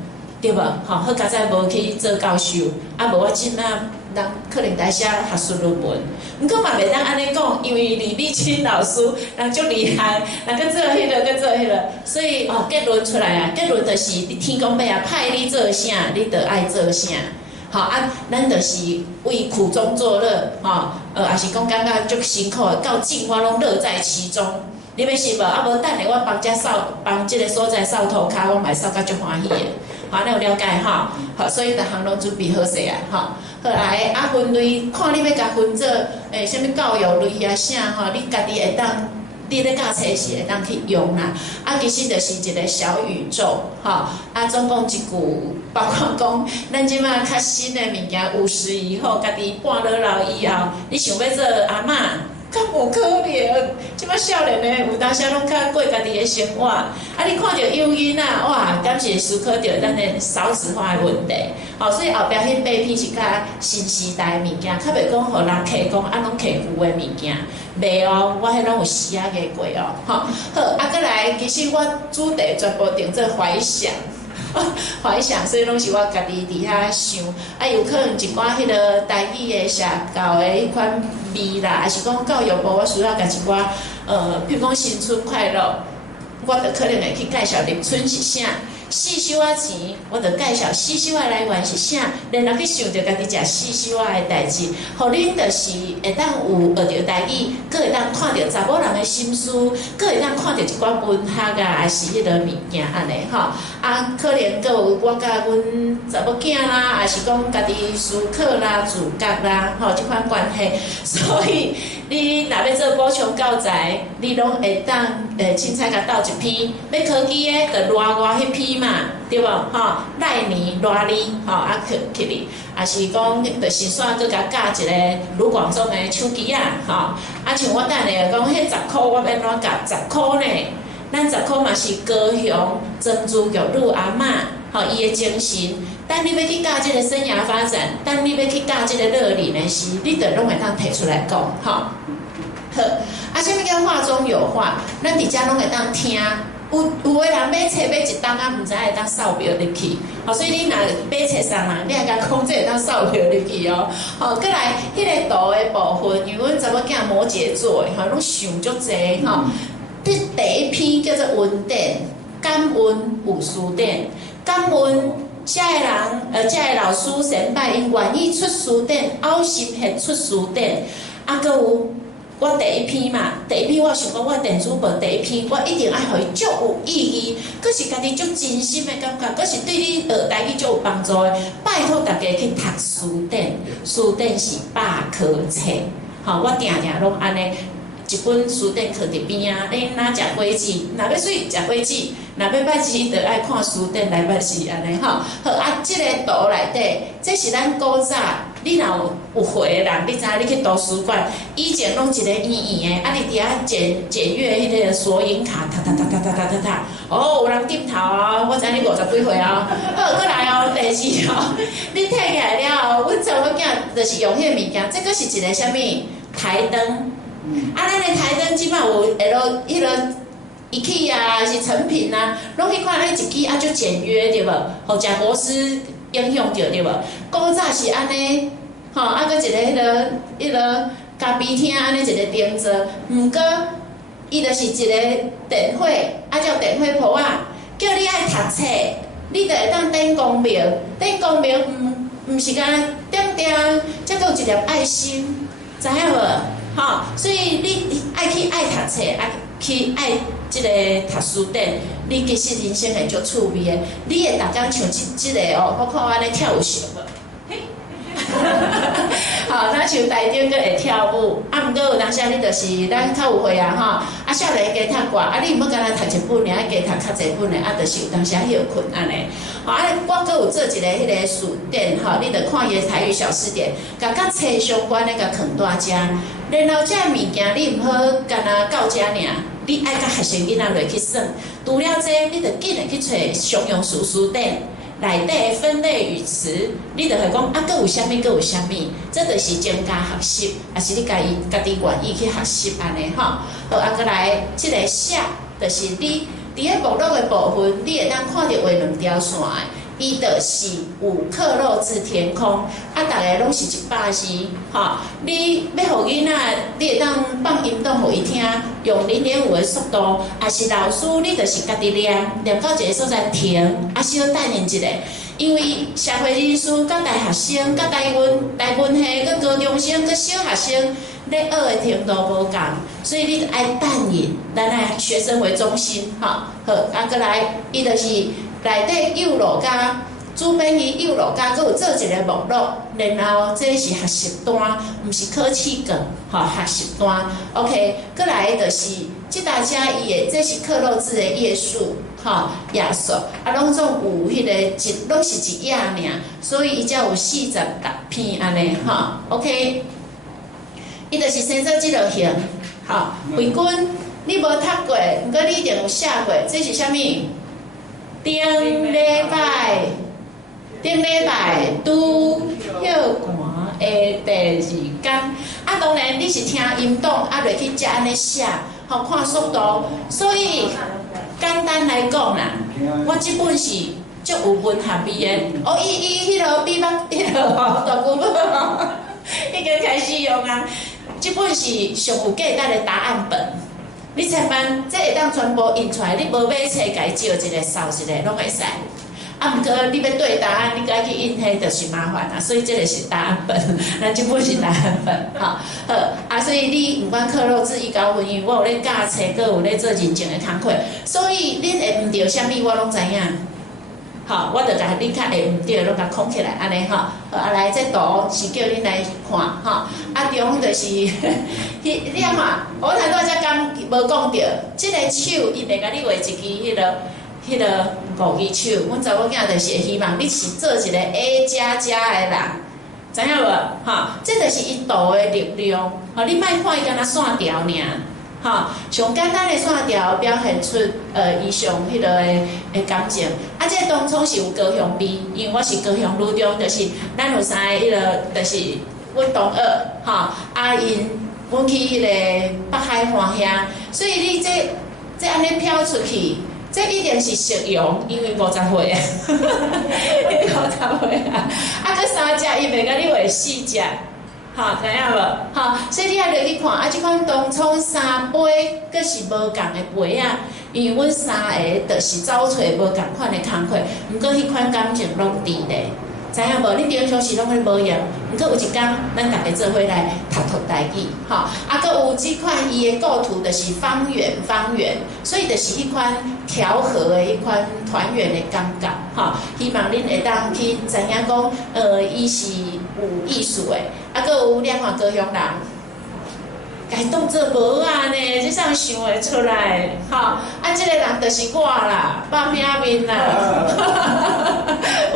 对无？吼，好佳哉无去做教授，啊，无我即仔人可能在写学术论文，毋过嘛袂当安尼讲，因为李立清老师人足厉害，人去做迄个，去做迄个，所以结论出来啊，结论就是天公伯啊派你做啥，你就爱做啥。好啊，咱就是为苦中作乐，也是讲感觉足辛苦的，到尽我拢乐在其中。你要信无？啊，无等下我帮即个所在扫涂骹，我嘛扫甲足欢喜的。好，你有了解吼？好，所以逐项拢准备好势啊，吼。好来，啊分类，看你要甲分做啥物教育类啊啥吼，你家己会当。你咧教册是会当去用啦，啊，其实就是一个小宇宙，吼，啊，总共一句，包括讲，咱即摆较新的物件，50以后，家己半老以后，你想要做阿嬷，敢无可能？即摆少年的有当时拢较过家己的生活，啊，你看到幼囡仔，哇，敢是会思考到咱的少子化的问题，吼，所以后壁迄八篇是较新时代的物件，较袂讲互人客讲啊，拢客旧的物件。袂哦，我迄拢有时啊个过哦，吼，好，啊，再来，其实我主题全部定做怀想，怀想，所以拢是我家己伫遐想，啊，有可能一寡迄个台语的社教的迄款味啦，还是讲教育部我需要甲一寡，譬如讲新春快乐，我就可能会去介绍立春是啥，四小仔钱，我就介绍四小仔来源是啥，然后去想着家己食四小仔的代志，互恁就是会当有学着台语，搁会当看着查某人的心思，搁会当看着一寡文学啊，还是迄个物件安尼吼。啊，可能搁有我甲阮查某囝啦，还是讲家己思考啦、自觉啦，吼即款关系，所以你若要做补充教材，你拢会当凊彩甲斗一篇，要考基的就赖我迄篇嘛，对无？吼，赖你赖你，吼啊去你，啊是讲就是煞搁甲教一个卢广仲的手机啊，吼啊像我等下讲迄10箍我要安怎教10箍呢？咱10箍嘛是高雄曾珠玉女阿嬷，吼伊的精神。当你要去教即个生涯发展，当你要去教即个乐理的时，你就拢会当摕出来讲，吼。好，啊，啥物叫话中有话？咱伫遮拢会当听。有个人买册买一档啊，毋知会当扫描入去，吼，所以你若买册送人，你还甲讲这会当扫描入去哦。吼，过来迄个图的部分，因为阮查某囝摩羯座的，吼，拢想足济吼。第一篇叫做文典，感恩有书典，感恩遮个人，遮个老师前辈因愿意出书典，凹心血出书典，啊，搁有。我第一篇嘛，第一篇我想讲，我电子报第一篇，我一定爱互伊足有意义，佫是家己足真心的感觉，佫是对你学台语足有帮助的。拜托大家去读书典，书典是百科册，吼，我定定拢安尼。一本书典囥伫边啊，你若食果子，若要水食果子，若要捌字，就爱看书典来捌字安尼吼。好啊，即个图内底，这是咱古早，你若有会的人，你知你去图书馆，以前拢一个圆圆的，啊，你伫遐检阅迄个索引卡，哒。哦，有人点头哦，我知你50几岁哦。好，过来哦，第二哦，你摕起来了后，阮查某囝就是用迄个物件，这个是一个啥物台灯。啊，咱的台灯即摆有下落迄个仪器啊，是成品啊，拢去看迄一支啊，足简约对无？互贾博士影响着对无？古早是安尼，吼，啊，搁一个迄个咖啡厅安尼一个灯座，毋过伊就是一个电火，啊叫电火铺啊，叫你爱读册，你就会当点光明，点光明毋是干点点，则搁有一粒爱心，知影无？吼，所以你爱去爱读册，爱去爱即个读书典，你其实人生会足趣味的。你会逐工像即个哦，我看我安尼跳舞像无？嘿，好，咱像台顶佫会跳舞，啊，毋过有当时你就是咱较有会啊，吼，啊，少年加读歌，啊，你毋好干那读一本尔，加读较侪本的，啊，就是有当时休困安尼。好，啊，我佫有做一个迄个书典，吼，你着看伊的台语小词典，甲册相关的甲藏大只。然后这物件你毋好干那到遮尔，你爱甲学生囡仔落去算。除了这，你着紧来去找常用书典内底的分类语词，你着会讲啊，佫有啥物，佫有啥物，这就是增加学习，也是你家己愿意去学习安尼吼。好，啊，佫来即个写，就是你伫个目录的部分，你会当看到画2条线的。伊就是有刻漏至天空，啊，逐个拢是100字，吼！你要互囡仔，你会当放音档互伊听，用0.5的速度，啊是老师，你就是家己念到一个所在停，啊小等因一下，因为社会人士、甲大学生、甲大文系、甲高中生、甲小学生，咧学的程度无共，所以你爱等因，咱来学生为中心，吼，好，啊，过来，伊就是。内底幼路家主编伊幼路家，佮有做一个目录，然后这是学习单，毋是考试卷，吼学习单。OK， 过来就是即大家伊的，这是克漏字的页数，吼页数，啊，拢总有迄个拢是一页尔，所以伊才有46篇安尼，吼 OK， 伊就是先做即落型，吼为君你无读过，毋过你一定有写过，这是啥物？顶礼拜拄休寒的第2天，啊，当然你是听音档，啊，落去才安尼写，吼看速度。所以简单来讲啦，我即本是足有文学味的。哦，伊迄落笔墨迄落大句已经开始用啊。即本是上有价值的答案本。你千万这会当全部印出来，你无买册，家照一个扫一个拢会使。啊，毋过你要对答案，你该去印迄就是麻烦啊。所以这个是答案本，咱这本是答案本，好，所以你毋管考落至1高分，因为我有咧教册，佮有咧做认证的工课，所以恁会毋着啥物，我拢知影。好，我就甲恁较会毋对，拢甲空起来，安尼吼。来，这图是叫恁来看吼。中就是你啊看，我头拄则讲无讲着，即个手伊袂甲你画一支迄个五支手。阮查某囝就是会希望你是做一个 A 加加的人，知影无？吼，这就是伊图的力量。吼，你莫看伊敢若线条尔。吼，上简单的线条表现出伊上迄个的感情。这当初是有高雄味，因为我是高雄女中，就是咱有三个迄个，就是阮同学，吼，阮去迄个北海岸遐，所以你这安尼飘出去，这一定是食用，因为50岁啊，因为50岁啊，佮3只伊袂甲你画4只。好，知影无？好，所以你也落去看，即款当初3杯，佫是无共的杯啊。因为阮3个就是走找无共款的工课，毋过迄款感情拢伫咧，知影无？你平常时拢咧无用，毋过有一天，咱大家做伙来读台语，吼。佫有即款伊的构图就是方圆，所以就是迄款调和的迄款团圆的感觉，吼。希望恁会当去知影讲，伊是有艺术的。佫有两个高雄人，家当做无啊呢，即啥想会出来？吼，即个人就是我啦，肉饼面啦，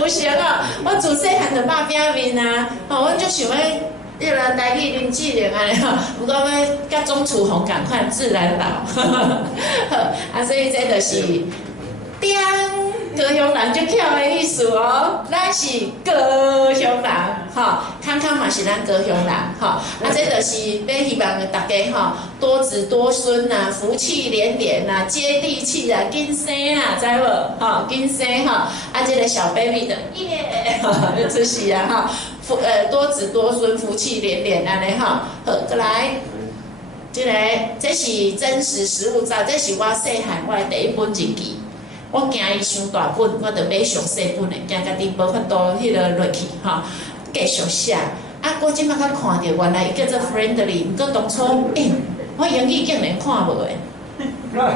有时啊，我自细汉就肉饼面啊，阮就想要迄个台语林志玲安尼吼，不过要甲钟楚红共款自然老，所以这就是叮。高雄人就巧的意思哦，咱是高雄人，吼，康康嘛是咱高雄人，吼，这就是要希望大家吼多子多孙呐，福气连连呐，接地气啊，紧生啊，知无？吼，紧生吼，这个小 baby 的耶，就出世啊，吼，多子多孙，福气连连安尼吼，好，再来。这是真实实物照，这是我细汉我的第一本日记。我惊伊伤大本，我就买上细本的，惊家己无法度迄个落去吼，继续写。我即摆才看到，原来伊叫做 friendly， 毋过当初我英语竟然看无诶。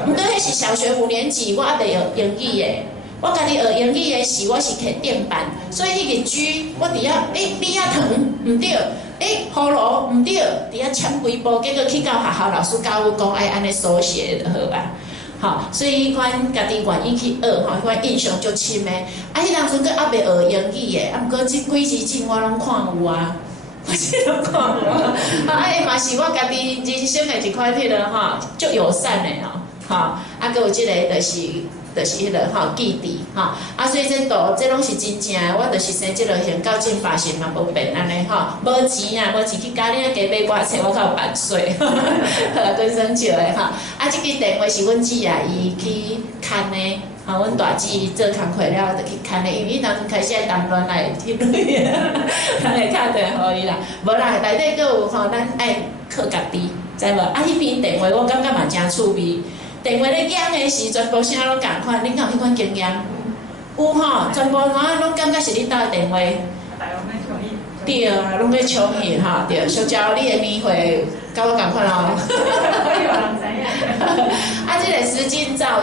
毋过迄是小学5年级，我还袂学英语诶。我家己学英语诶时，我是摕电板，所以迄个 G 我伫遐米仔糖毋对，葫芦毋对，伫遐签几步，结果去到学校，老师教我讲，安尼手写就好啊。好，所以迄款家己愿意去学，吼，迄款印象足深诶。迄当阵佫还袂学英语诶，毋过即几支镜我拢看有啊，我即拢看有啊。伊嘛是我家己人生诶一款迄个吼，足友善诶吼，佫有即个就是迄个记忆吼，所以这拢是真正诶。我就是生即落现到进发型嘛无变安尼吼，无钱啊，无钱去家己加买外册，我较有办税，跟生笑诶吼。即支电话是阮姊啊，伊去牵诶，阮大姊做工课了就去牵诶，因为伊当初开始当乱来去累啊，通会敲电互伊啦。无啦，内底佫有吼，咱爱靠家己，知无？迄边电话我感觉嘛真趣味。电话咧响的时，全部声拢共款，恁敢有迄款经验？有吼，全部拢感觉是恁兜电话。对啊，拢咧抢去吼，对，小娇你的年岁甲我共款哦。这个实景照，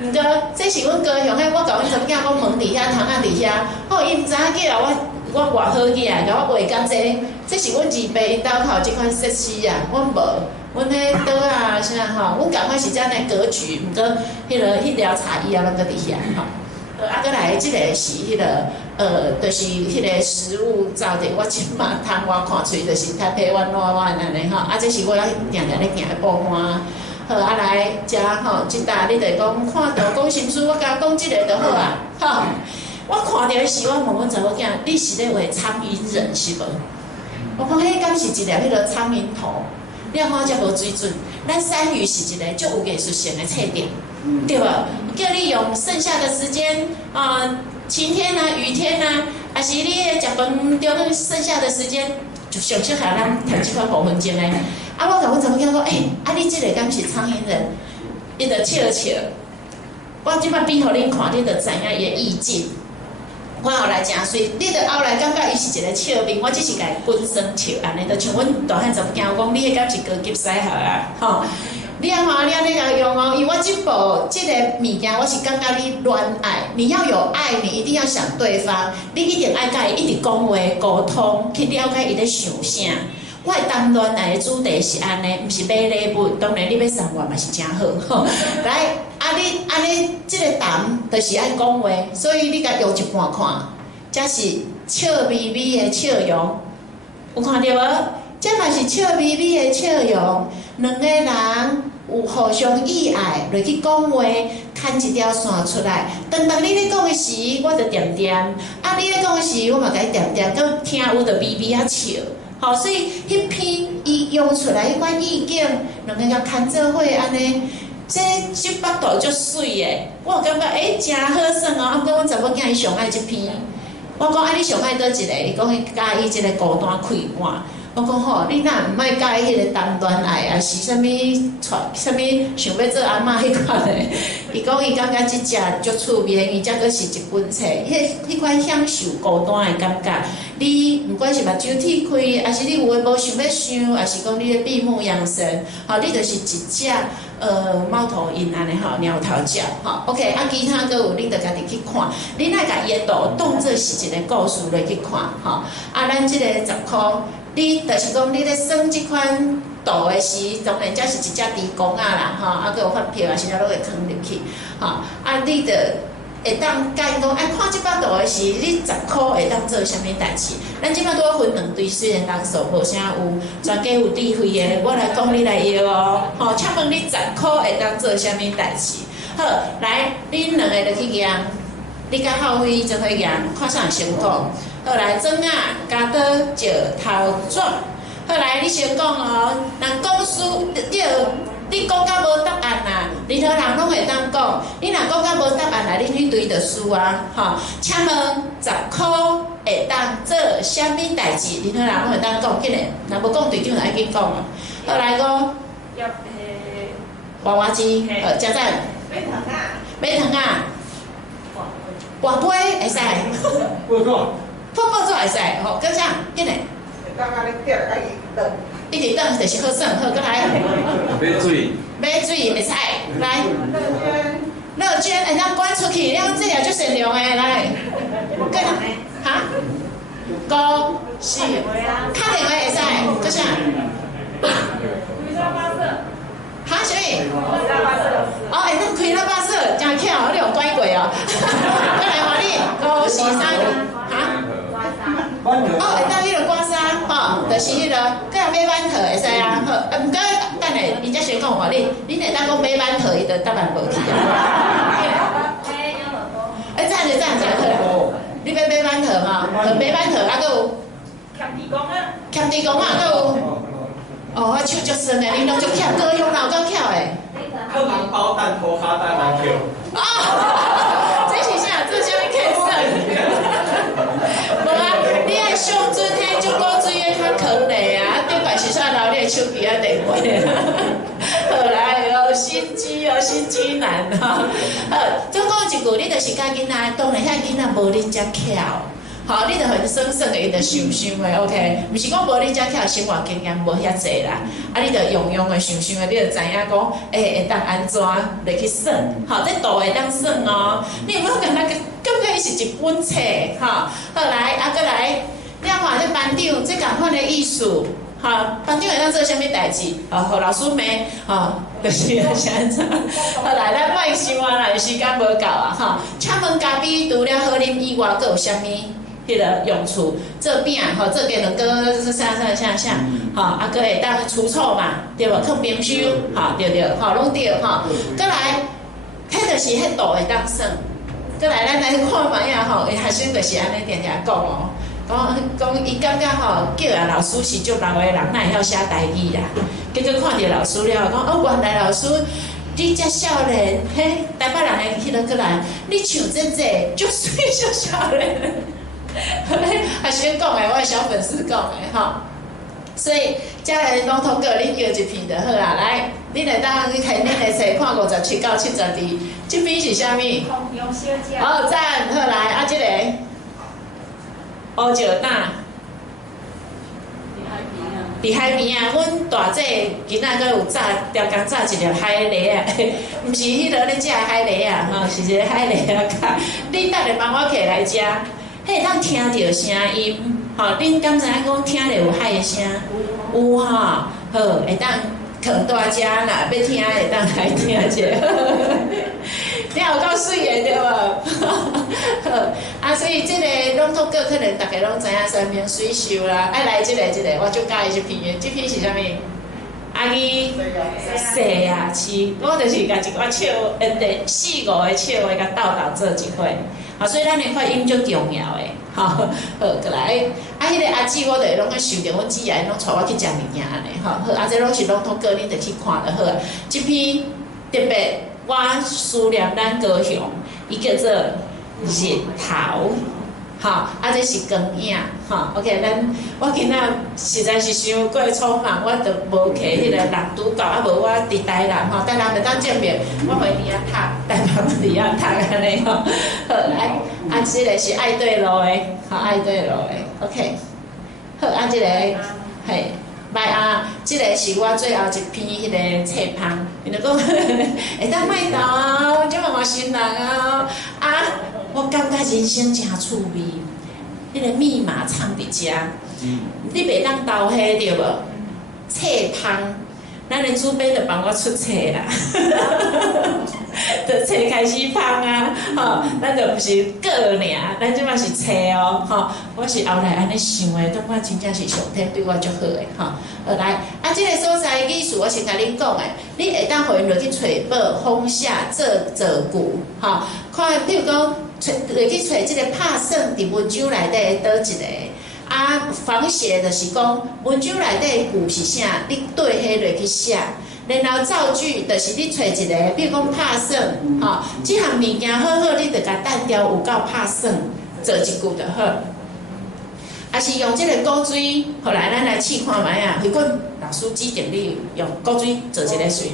毋过这是阮高雄诶，我甲阮查某囝讲门伫遐，窗仔伫遐，伊毋知影叫我偌好起来，甲我画甲这是阮二伯因兜头有即款设施啊，阮无。阮迄桌啊，啥吼，阮共款是遮样格局，毋过迄条茶椅啊，拢搁伫遐吼。搁来即个是迄个就是迄个食物照着，我即马窗外看出就是较体弯安尼吼。这是我定定咧行的布摊。好，来遮吼，即搭你着讲看到讲心事，我甲讲即个就好啊。吼，我看到的时，我问阮查某囝，你是咧画苍蝇人是无？我讲迄敢是一粒迄个苍蝇头。你看才无水准，咱山语是一个足有艺术性的册点，对吧？叫你用剩下的时间晴天啊、雨天啊，还是你食饭中剩下的时间，就上适合咱读即款5分钟的。啊，我甲阮查某囝讲，你即个敢是苍蝇人？伊就笑笑。我即摆比互恁看，你就知影伊的意境。我后来诚水，你就后来感觉伊是一个笑面，我只是甲伊滚酸笑安尼，就像阮大汉查某囝讲，你迄敢是高级使学啊？吼！你啊嘛，你安尼甲用哦，因为我即个物件，我是感觉你恋爱，你要有爱，你一定要想对方，你一定爱甲伊一直讲话沟通，去了解伊咧想啥。我的谈恋爱的主题是安尼，毋是买礼物，当然你要送我嘛是真好。来，你安尼即个谈，就是爱讲话，所以你甲用一半看，这是笑眯眯的笑容，有看到无？这嘛是笑眯眯的笑容，两个人有互相意爱，落去讲话，牵一条线出来。当你咧讲的时，我就点点；你咧讲的时，我嘛甲伊点点，佮听有就微微啊笑。好，所以迄篇伊用出来迄款意境，两个人牵做伙安尼，这幅图足水的。我感觉真好耍哦。啊，不过阮查某囝伊上爱即篇，我讲你上爱倒一个？伊讲伊介意即个孤单开换。我讲吼，你若毋爱介意迄个谈恋爱啊，是啥物想要做阿嬷迄款的？伊讲伊感觉即只足趣味，伊则阁是一本册，迄款享受孤单的感觉。你毋管是目睭铁开，还是你有诶无想要想，还是讲你咧闭目养神，吼，你就是一只猫头鹰安尼吼，鸟头鸟吼 ，OK， 其他阁有，你着家己去看，你爱甲伊诶图当作是一个故事来去看吼。咱即个10箍。你就是讲，你咧算即款图的时，当然这是一只猪公仔啦，吼，佮有发票啊，是了拢会藏入去，吼，你着会当甲伊讲，看即幅图的时，你10箍会当做啥物代志？咱即摆拄好分2队，虽然人数无啥有，全家有智慧的，我来讲你来摇哦，吼，请问你10箍会当做啥物代志？好，来，恁两个就去赢，你甲浩辉就去赢，看啥人先讲。好来，庄仔加刀石头纸。好来，你先讲哦。人讲书，你讲到无答案啦，任何人拢会当讲。你若讲到无答案啦，你去对着输啊，吼。请问10箍会当做啥物代志？任何人拢会当讲，紧嘞。若无讲队长就爱紧讲哦。好来讲。娃娃机，加赞。买糖啊。挂杯会使。泡泡做会使，吼，搁啥？紧嘞。一直等就是好耍，好，搁来。买水会使，来。乐捐会当赶出去，了这也足善良诶，来。搁来，哈？5、4，敲电话会使，搁啥？哈？啥物？会当开喇叭锁，真巧，你有拐过哦。搁来换你，5、4、3，哈？会当迄个刮痧，吼，就是迄个，搁来买馒头会使啊，好，毋过等下，伊才先讲话，恁会当讲买馒头，伊就答案无去啊。这样好，你要买馒头嘛？买馒头，搁有欠地公啊，搁有，我手足酸诶，恁拢足巧，哥用脑够巧诶。可能包蛋、拖卡蛋来扣。这是啥？这啥物欠算？无啊，你爱上阵迄足古水诶较坑嘞啊，顶摆是煞留你诶手机啊电话。好来哦，心机男哦。总讲一句，你就是甲囡仔，当然遐囡仔无恁遮巧。好，你着互因算算的，伊着想想的 ，OK， 毋是讲无你遮巧生活经验无遐济啦，你着用的想想的，你着知影讲，会当安怎来去算，好，这图会当算哦。你有冇感觉伊是一本册，好来，搁来，你看这班长这共款的意思，好，班长会当做啥物代志？互老师骂，就是安怎？好来，咱莫想啊啦，时间无够啊，请问咖啡除了好啉以外，佫有啥物？迄个用处做饼做鸡卵糕啥，搁会当除臭嘛，对无？放冰箱，对，拢对搁来，迄就是迄度会当算。搁来，咱来看卖啊伊学生就是安尼定讲哦，讲伊感觉叫老师是足老诶人，哪会晓写台语啦？结果看着老师了，讲原来老师。你遮少年，台北人诶迄个过来，你唱足足水少年。学生讲诶，我小粉丝讲诶，所以遮个拢通过恁叫一篇就好啊。来，恁会当去看恁的册看57到72，这篇是啥物？红油小姐。哦，赞，好来，啊，这个乌石胆。伫海边啊，阮大姐今仔佫有炸，条工炸一条海螺啊，毋是迄落咧食海螺啊，吼，是一个海螺啊。恁等下帮我摕来食，迄当听到声音，吼，恁敢知影讲听到有海的声？有吼，好，会当藏大只啦，要听会当来听者。你有够水的对无？啊，所以这个拢通过可能大家拢知影山明水秀啦。爱来这个，我就介意这篇的。这篇是啥物？阿姨细啊，是，我就是甲一寡笑，4、5个笑话甲斗做一回。啊，所以咱的发音最重要的。好，过来。啊，迄个阿姊我就拢去想着，阮姊仔拢带我去食物件安尼。好，啊，这拢是拢通过，恁就去看就好啊。这篇特别。我思念咱高雄，伊叫做日头，吼，啊，这是光影，吼 ，OK， 我今仔实在是伤过匆忙，我就无摕迄个人拄到，啊，无我伫台南，吼，台南就当证明我袂伫遐读，台南伫遐读安尼吼，好来，啊，这个是爱对路的，好，爱对路的 ，OK， 好，啊，这个嘿。来啊！这个是我最后一篇迄个册芳，伊就讲会当卖豆啊，我即嘛嘛新人啊！啊，我感觉人生真趣味，迄个密码藏伫遮，你袂当偷迄对无？册芳，咱的主编就帮我出册啦，就册开始芳啊！吼，咱就毋是个尔，咱即嘛是册哦，吼！我是后来安尼想的，感觉真正是上天对我足好的，吼。来，啊，这个所在的意思我先甲恁讲的，你会当互因落去找报、风下、做句，吼，看，比如讲，落去找即个拍算伫文章内底倒一个，啊，仿写就是讲文章内底句是啥，你对迄落去写，然后造句就是你找一个，比如讲拍算，吼，即项物件好好，你着甲单调有够拍算，做一句就好。也是用这个古水，后来咱来试看卖啊。回管老师指定你用古水做一个水。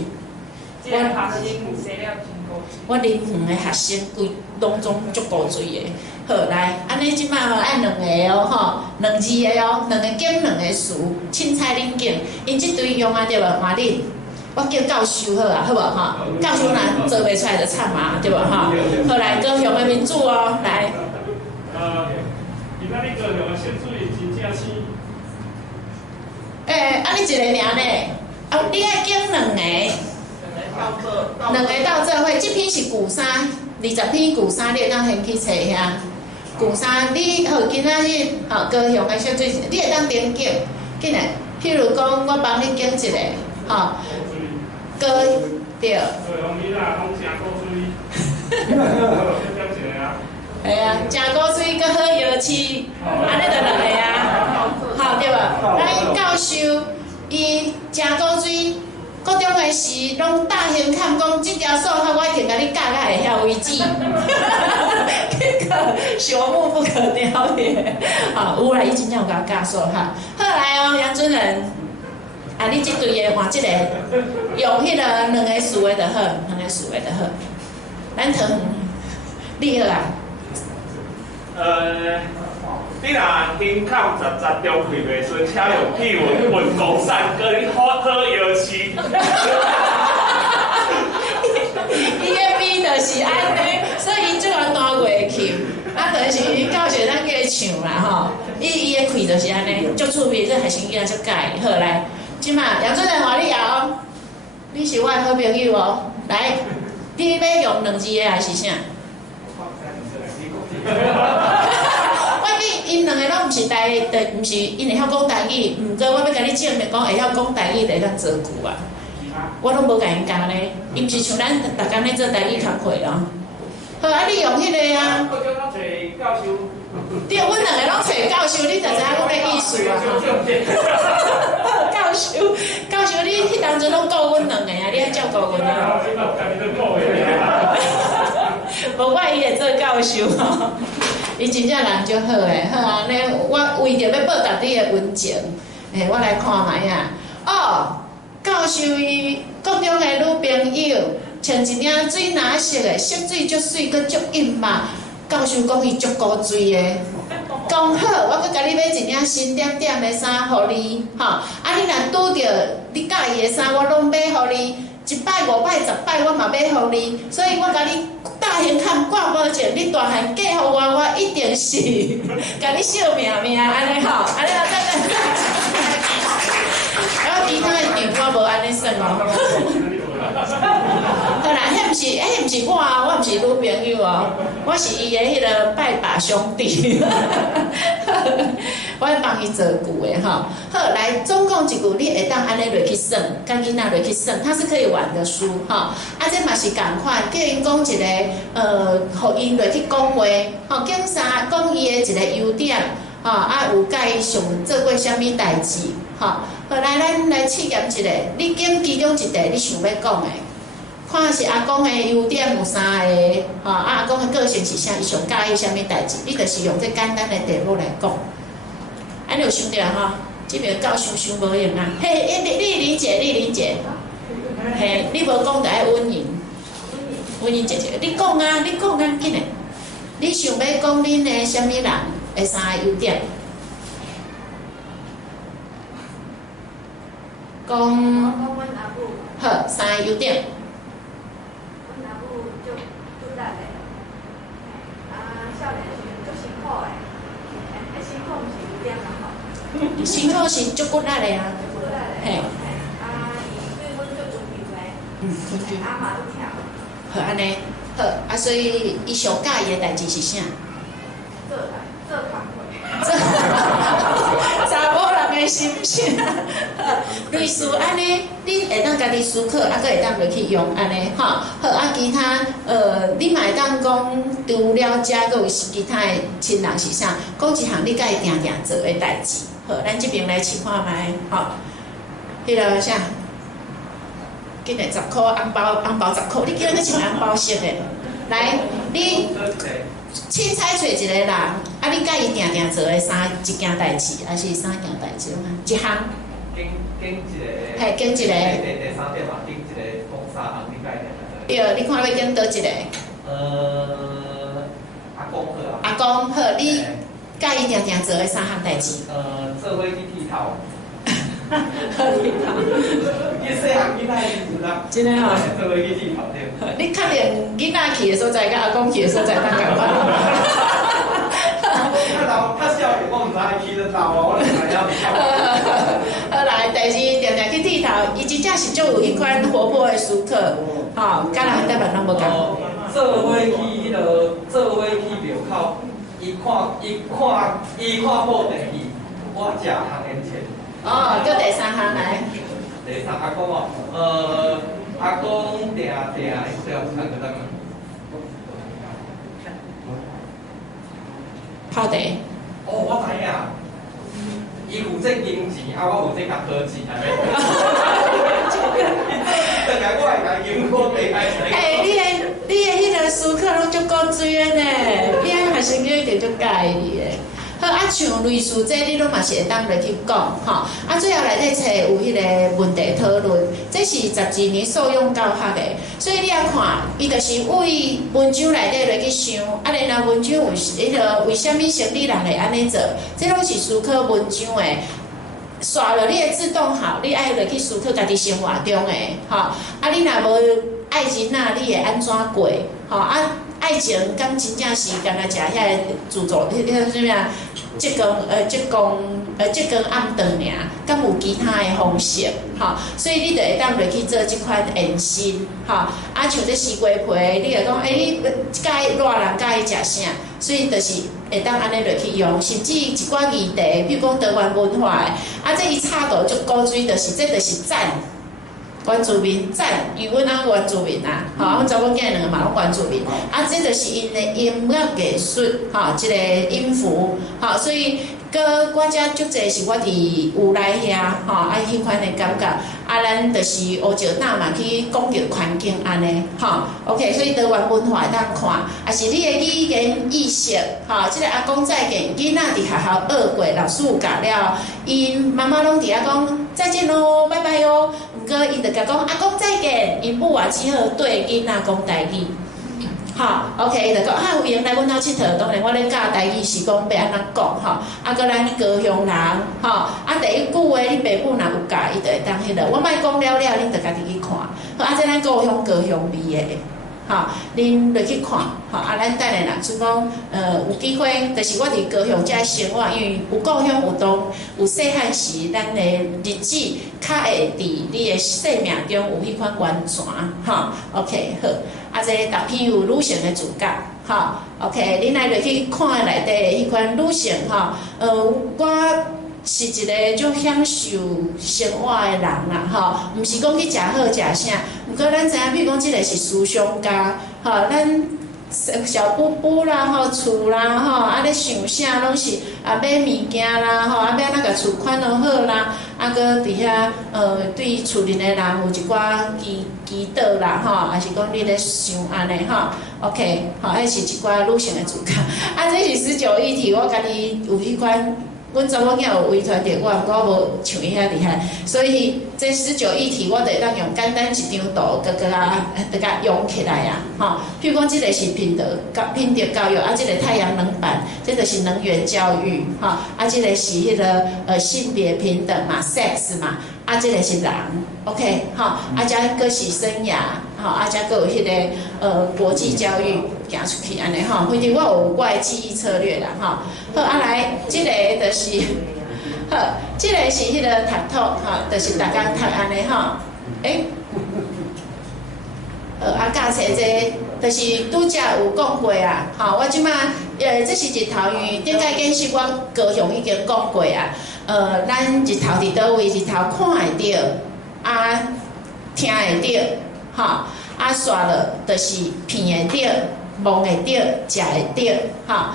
这个学生洗了真古水。我临园的学生规拢总足古水的。好来，安尼即摆吼按2个哦，吼，2字的哦，2个景2个词，凊彩恁拣。因即堆用啊对无？换恁，我叫教授好啊，好无吼？教授若做袂出来就惨啊，对无吼？好来，高雄的民主哦，来。今仔日高雄的鲜水真正是。啊你一个尔呢？啊，你爱拣2个。2个到做伙，这篇是旧衫，20篇旧衫，你会当先去找遐。旧衫，你好今仔日吼高雄的鲜水，你会当点拣，紧诶。譬如讲，我帮你拣一个，吼，高对。高雄囡仔拢诚古水。点一个啊？系啊，食古水搁好药饲，安尼就2个啊，好对无？咱教授伊食古水，各种的事拢大声看讲，这条数学我一定甲你教到会晓为止。结果朽木不可雕也，啊，有啦，伊真正有甲我教数学。好来哦，杨主任，啊，你即队的换即个，用迄个2个词的就好，2个词的就好。咱同你好啊。你若胸坎杂杂中气袂顺，请用屁运公散跟好药饲。伊个味就是安尼，所以伊即个单过去，啊，就是教学咱叫伊唱啦吼。伊个气就是安尼，足趣味，这学生囡仔足介意。好来，即马杨主任换你啊，你是我的好朋友哦。来，你要用2字的还是啥？我比因2个拢毋是毋是因会晓讲台语，毋过我要甲你证明讲会晓讲台语就会当做句啊。我拢无甲因教咧，伊毋是像咱逐工咧做台语工课哦。好啊，你用迄个啊。我叫他找教授。对，阮2个拢找教授，你就知影我的意思啊。教授，你迄当阵拢顾阮2个啊，你爱照顾阮啊。无，我伊会做教授吼，伊真正人足好诶，好啊，尼我为着要报答你诶温情，我来看卖啊。哦，教授伊国中的女朋友穿一领水蓝色的，色水足水，佮足硬嘛。教授讲伊足古锥的。讲好，我佮甲你买一领新点点的衫，互你，吼。啊，你若拄着你介意的衫，我拢买互你。1摆、5摆、10摆，我嘛买互你。所以我甲你大汉看挂保证，你大汉嫁互我一定是甲你惜命命安尼吼，安尼啊，再。我其他的场我无安尼算哦。好啦，迄毋是我啊，我毋是女朋友哦，我是伊的迄个拜把兄弟。我帮伊做句的吼。好，来总共一句，你会当安尼落去算，甲囡仔落去算，它是可以玩的书吼。啊，这嘛是共款，叫因讲一个互因落去讲话，吼，讲啥讲伊的一个优点，吼，啊有甲伊上做过啥物代志，吼。好，来咱来试验一下，你拣其中一题你想要讲的。看是阿公的优点有啥个，吼，阿公的个性是啥，伊上介意啥物代志，你就是用这简单的题目来讲。安尼有想着吼，这边教授伤无用啊。嘿，你理解，嘿，你无讲就爱稳赢，稳赢姐姐，你讲啊，紧嘞。你想要讲恁的啥物人的啥个优点？讲好，啥个优点？辛苦是足骨力的啊，嘿。好安尼，好啊，所以伊上介意的代志是啥？做团会。查某人的心声。类似安尼，你会当家己思考，啊，搁会当落去用安尼，吼。好啊，其他你嘛会当讲除了遮，搁有其他的亲人是啥？讲一项你甲伊定做的代志。好，咱这边来试看卖，吼，迄个啥？今日10块红包10块，你今日穿红包色的，来，你凊彩找一个人，啊，你甲伊定做的一件代志，还是3件代志？一项。拣一个。嘿，拣一个。第3点嘛，拣一个讲3项，你甲伊定做。对，你看要拣倒一个？阿公好啊。阿公好，你甲伊定做的3项代志。做伙去剃头。剃头。伊细汉囡仔的意思啦。真诶吼。做伙去剃头对。你确定囡仔去的所在，甲阿公去的所在当共款？较少，我毋知伊去得到啊，我就知影。好来，第2定去剃头，伊真正是足有迄款活泼的思考，吼，甲人台湾拢无共。做伙去做伙去庙口，伊看报电视，我食行烟钱。哦，搁第3项来。第3阿公哦，阿公定泡茶。哦，我知影，伊负责金钱，啊，我负责甲科技，安尼。等下我会甲银行地开。哎，你的迄个思考拢足古锥的呢，你安学生囝一定足介意的。好啊，像类似这你拢嘛是会当落去讲，吼。啊，最后内底册有迄个问题讨论，这是12年受用教学的，所以你要看，伊就是为文章内底落去想，啊，然后文章有迄个为虾米生理人会安尼做，这拢是思考文章的。刷了你的自动好，你爱落去思考家己生活中的，吼。啊，你若无爱人仔，你会安怎过？吼啊。爱情敢真正是干那食遐个自助，迄什么啊？浙江暗顿尔，敢有其他的方式，吼，所以你就会当落去做即款延伸，吼。啊，像这西瓜皮，你来讲，你介热人介意食啥？所以就是会当安尼落去用，甚至一寡议题，比如讲台湾文化的，啊，这伊插图足古锥，这就是赞。原住民赞，因为阮原住民啊，吼，阮查某囝2个嘛拢原住民，啊，这就是因的音乐艺术，吼，一个音符，吼，所以搁我遮足济是我伫有来遐吼，啊迄款的感觉，啊咱就是乌石岛嘛去讲着环境安尼吼 ，OK， 所以台湾文化会当看，啊是你的语言意识吼，即个阿公再见，囡仔伫学校学过，老师有教了，因妈妈拢伫遐讲再见咯，拜拜哟，毋过伊就甲讲阿公再见，因母也只好对囡仔讲台语。好 ，OK， 就讲啊，有闲来阮兜佚佗，当然我咧教台语是讲要安怎讲吼，啊，搁咱高雄人吼，啊，第一句话你爸母若有教，伊就会当迄个，我莫讲了了，恁就家己去看，好，啊，这咱高雄味的，吼，恁落去看，吼，啊，咱等下啦，就讲，有机会，就是我伫高雄遮生活，因为有故乡有当有细汉时，咱的日子较会伫你的生命中有迄款源泉，吼 ，OK， 好。啊，这逐篇有女性的主角，吼 ，OK， 恁来落去看内底迄款女性，吼，我是一个足享受生活的人啦，吼，毋是讲去食好食啥，毋过咱知影，比如讲即个是思想家，吼，咱小布布啦，吼，厝啦，吼，啊咧想啥拢是啊买物件啦，吼，啊要哪甲厝款落好啦，啊搁伫遐对厝里的人有一寡祈祷啦，吼，还是讲你咧想安尼吼 ，OK， 吼，迄是一寡女性的主角。啊，这是19议题，我家己有迄款，阮查某囝有遗传着我，我无像伊遐厉害，所以这19议题我会当用简单一张图，甲用起来啊，吼。譬如讲，即个是品德教育，啊，即个太阳能板，即个是能源教育，吼，啊，即个是迄个性别平等嘛 ，sex 嘛。啊，这个是人 ，OK， 吼，啊，遮个是生涯，吼，啊，遮个有迄个国际教育行出去安尼吼，反正我有我的记忆策略啦，吼。好，啊来，这个就是，好，这个是迄个读图，吼，就是大家读安尼吼，啊，教册这就是拄则有讲过啊，吼，我即马这是日头，因为顶届检视我高雄已经讲过啊。咱日头伫倒位？日头看会到，啊，听会到，吼，啊，刷了就是闻会到，摸会到，食会到，吼。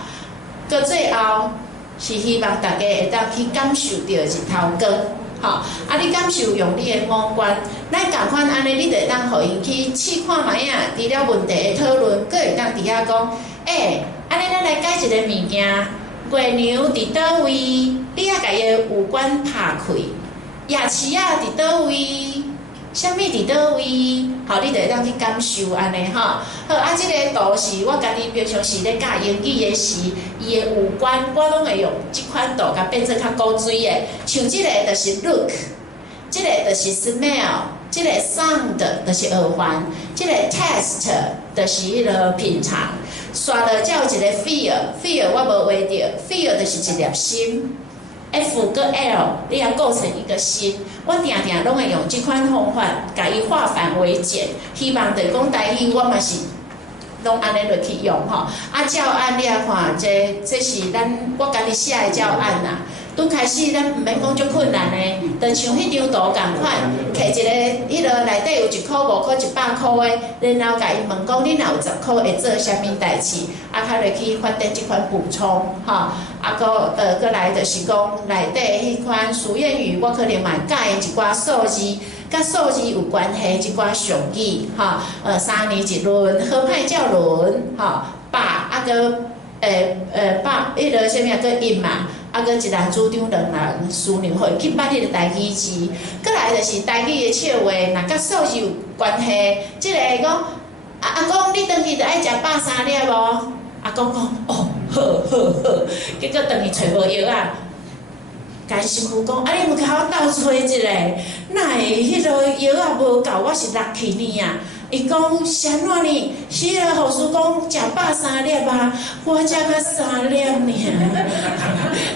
到最后是希望大家会当去感受到日头光，吼。啊，你感受用你的五官，咱共款安尼，你就会当互因去试看卖啊。除了问题的讨论，佫会当伫遐讲，安尼咱来解一个物件。月娘伫倒位？你啊，家己的五官拍开，夜市啊伫倒位？啥物伫倒位？好，你就会当去感受安尼吼。好，啊，即个图是我家己平常时咧教英语的时，伊的五官我拢会用即款图甲变做较古锥的，像即个就是 look， 即个就是 smell， 即个 sound 就是耳环，即个 taste 就是迄个品尝。刷了才有一个 feel 我无画着 ，feel 就是一粒心 ，F 跟 L 你要构成一个心。我定定拢会用这款方法，甲伊化繁为简，希望就是讲台语我嘛是拢安尼落去用吼。啊，教案你啊看，这是我家己写的教案啦。拄开始咱毋免讲足困难的，就像迄张图共款，摕一个迄个内底有1箍、5箍、100箍的，然后甲伊问讲，你若有10箍会做啥物代志？啊，较落去发展即款补充，吼，啊，搁来就是讲内底迄款俗谚语，我可能嘛教因一寡数字，甲数字有关系一寡俗语，吼，3年一轮，好歹叫轮，吼，百啊搁百迄个啥物啊搁印嘛。啊，搁一人主张2人师娘，互伊去捌迄个台语字。搁来就是台语的笑话，若甲数字有关系，即个讲阿公，你转去就爱食饱3粒无？阿公讲哦，好，结果转去找无药啊。甲师傅讲，啊，你毋甲我斗找一个，哪会迄个药啊无够？我是lucky呢啊！伊讲是安怎呢？迄个护士讲食饱3粒啊，我食到3粒尔。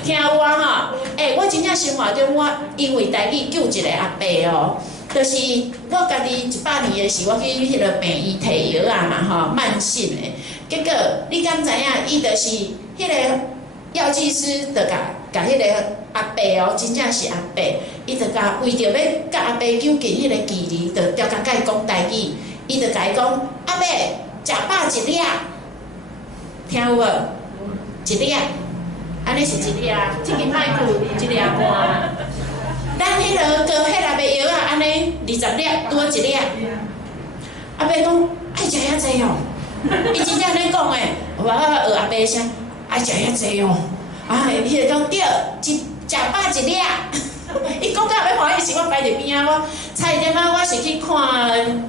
听我吼，我真正生活中我因为台语救一个阿伯哦，就是我家己100年的时，我去迄个病院摕药啊嘛吼，慢性的。结果你敢知影？伊就是迄个药剂师，就甲迄个阿伯哦，真正是阿伯，伊就甲为着要甲阿伯究竟迄个距离，就调甲伊讲台语。伊就甲伊讲，阿伯食饱1粒，听有无？1粒，安尼是一粒，即个麦克一粒半。咱迄落高迄粒的药啊，安尼20粒多一粒。阿伯讲爱食遐济哦，伊真正咧讲诶，我学阿伯声爱食遐济哦。啊，伊就讲对，食饱一粒。伊讲到要欢喜时，我摆伫边啊，我差一点仔我是去看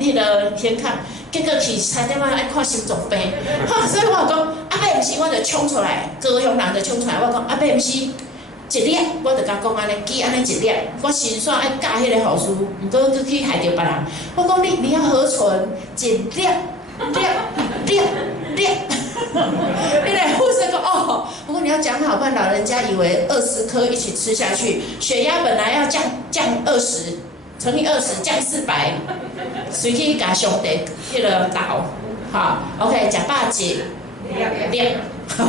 迄个天看。结果去差点仔爱看心脏病，所以我讲阿伯毋是，我就冲出来，高雄人就冲出来，我讲阿伯毋是一粒，我就甲讲安尼，记安尼一粒，我心酸爱教迄个护士，毋过佮去害着别人。我讲你要何存一粒，那个护士说哦，不过你要讲好，不然老人家以为20颗一起吃下去，血压本来要降20。乘以20降400，随去甲上帝迄个斗，哈 ，OK， 食饱一粒，好，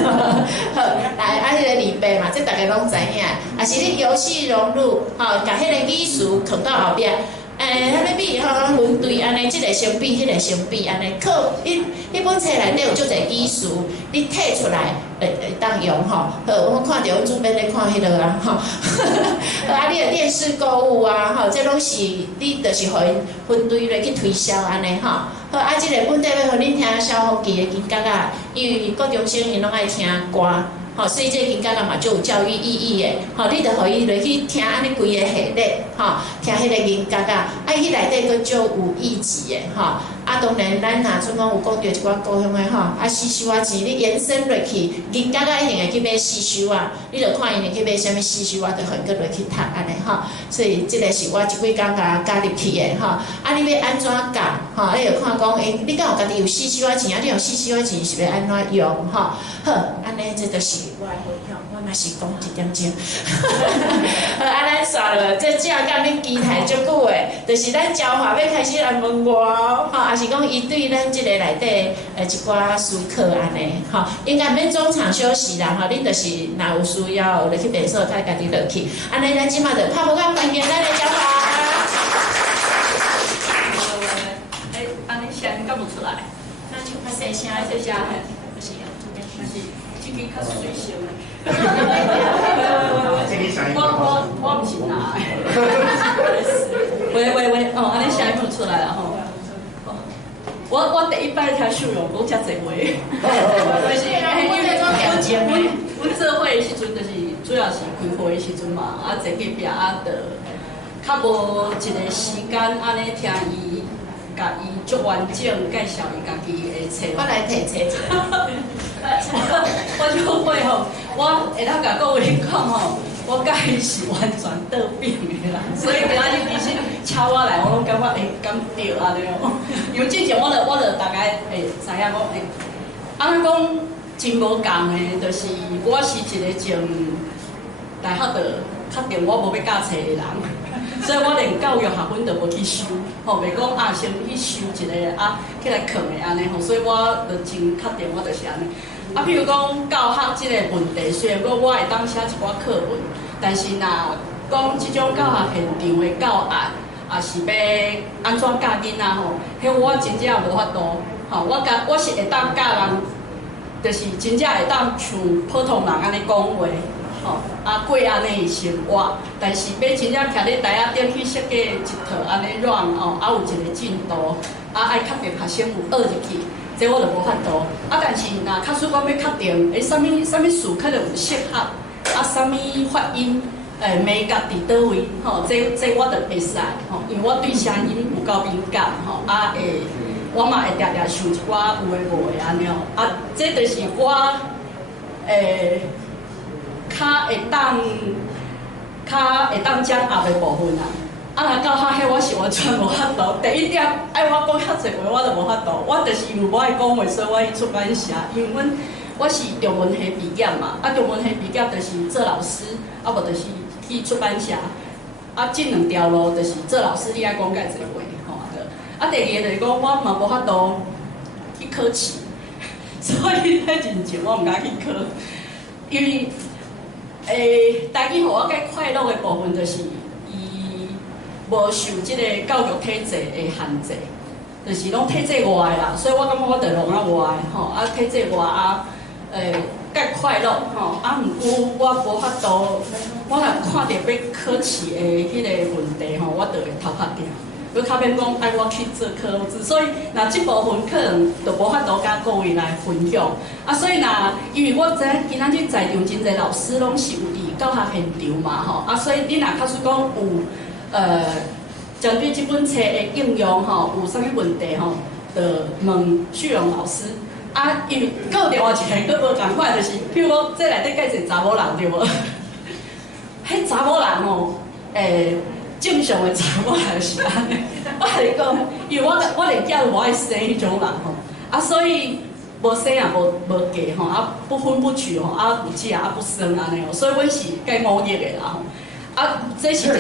来啊，迄个李白嘛，这大家拢知影，啊是你游戏融入，吼，甲迄个语词藏到后壁。迄个比分对安尼，即个相比，迄个相比安尼，靠迄本册内底有足侪意思，你摕出来会当用吼。好，我看到阮主编咧看迄落啊，吼，啊，你的电视购物啊，吼，这拢是你就是互因分对来去推销安尼吼。好，啊，即个本地要互恁听萧煌奇的金角啊，因为高中生因拢爱听歌。吼，所以这金角嘛就有教育意义的。吼，你着互伊落去听安尼规个系列，吼，听迄个金角啊，啊，迄内底佫就有意志的，吼。啊，当然咱若阵讲有讲到一寡高雄的吼，啊，四修啊钱，你延伸落去，金角啊一定会去买四修啊，你着看因会去买啥物四修啊，着互伊佫落去读安尼吼。所以即个是我即几工甲加入去的吼。啊，你要安怎教？吼，你着看讲，你敢有家己有四修啊钱啊？你用四修啊钱是要安怎用？吼，好，安尼这就是。我的分享，我嘛是讲1点钟。好，啊，咱煞落，这只甲恁期待足久的，就是咱教化要开始来问我哦，吼，也是讲伊对咱即个内底一寡思考安尼，吼，应该免中场休息啦，吼，恁就是若有需要落去便所，较家己落去，安尼咱即马就拍无讲关键咱的教化。安尼声音讲不出来，那就较细声，细声，不是啊，这边是。这个较水性的。我唔是拿。喂，哦，安尼声音出来了吼。我第一摆听秀容讲遮侪话。阮做伙的时阵，就是主要是开会的时阵嘛，啊，坐隔壁啊，着较无一个时间安尼听伊。甲伊足完整介绍伊家己的册，我来提册一下。我就会吼，我会当甲各位讲吼，我甲伊是完全倒饼的啦，所以今仔日其实请我来，我拢感觉会敢对安尼哦。因为之前我就大概会知影讲安尼讲真无共的，就是我是一个从大学就确定我无要教册的人。所以我连教育学分都无去修，吼，袂讲啊，先去修一个啊，起来藏的安尼吼，所以我就真确定我就是安尼。啊，譬如讲教学即个问题，虽然讲我会当写一寡课文，但是若讲即种教学现场的教案，也是要安怎教囡仔吼，迄我真正无法度，吼，我是会当教人，就是真正会当像普通人安尼讲话。啊，过安尼生活，但是要真正徛咧台仔顶去设计一套安尼软哦，啊有一个进度，啊爱确定学生有学入去，这我就无法度。啊，但是若假使讲要确定，啥物事可能有适合，啊啥物发音，美感伫倒位，吼，这我就会使，吼，因为我对声音有够敏感，吼，啊我嘛会常常想一寡有诶无诶安尼哦，啊，这就是我，较会当掌握的部分啦。啊，若到遐迄我是完全无法度。第一点，爱我讲遐侪话，我就无法度。我就是因为无爱讲话，所以我去出版社。因为我是中文系毕业嘛，啊，中文系毕业就是做老师，啊，无就是去出版社。啊，这两条路就是做老师，你爱讲介侪话，吼，啊，第二个就是讲，我嘛无法度去考试，所以在真前我毋敢去考，因为。台语互我介快乐的部分，就是伊无受即个教育体制的限制，就是拢体制外啦，所以我感觉我着拢啊外吼，啊体制外啊，介快乐吼，啊，毋过我无法度，我若看到要考试的迄个问题吼，我就会头壳痛。佮较免讲爱我去做科子，所以那即部分可能就无法度甲各位来分享。啊，所以那因为我知今仔日在场真侪老师拢是有伫教学现场嘛吼，啊，所以你若假使讲有针对即本册的应用吼，有啥物问题吼，就问旭荣老师。啊，因为搁另外一个搁无共款，就是譬如讲这内底介侪查某人对无？迄查某人吼，正常的查某人是安尼。我跟你讲，因为我连囝都无爱生迄种人吼，啊，所以无生也无嫁吼，啊不婚不娶吼，啊有嫁啊不生安尼吼，所以阮是介五逆的啦吼。啊，这是一个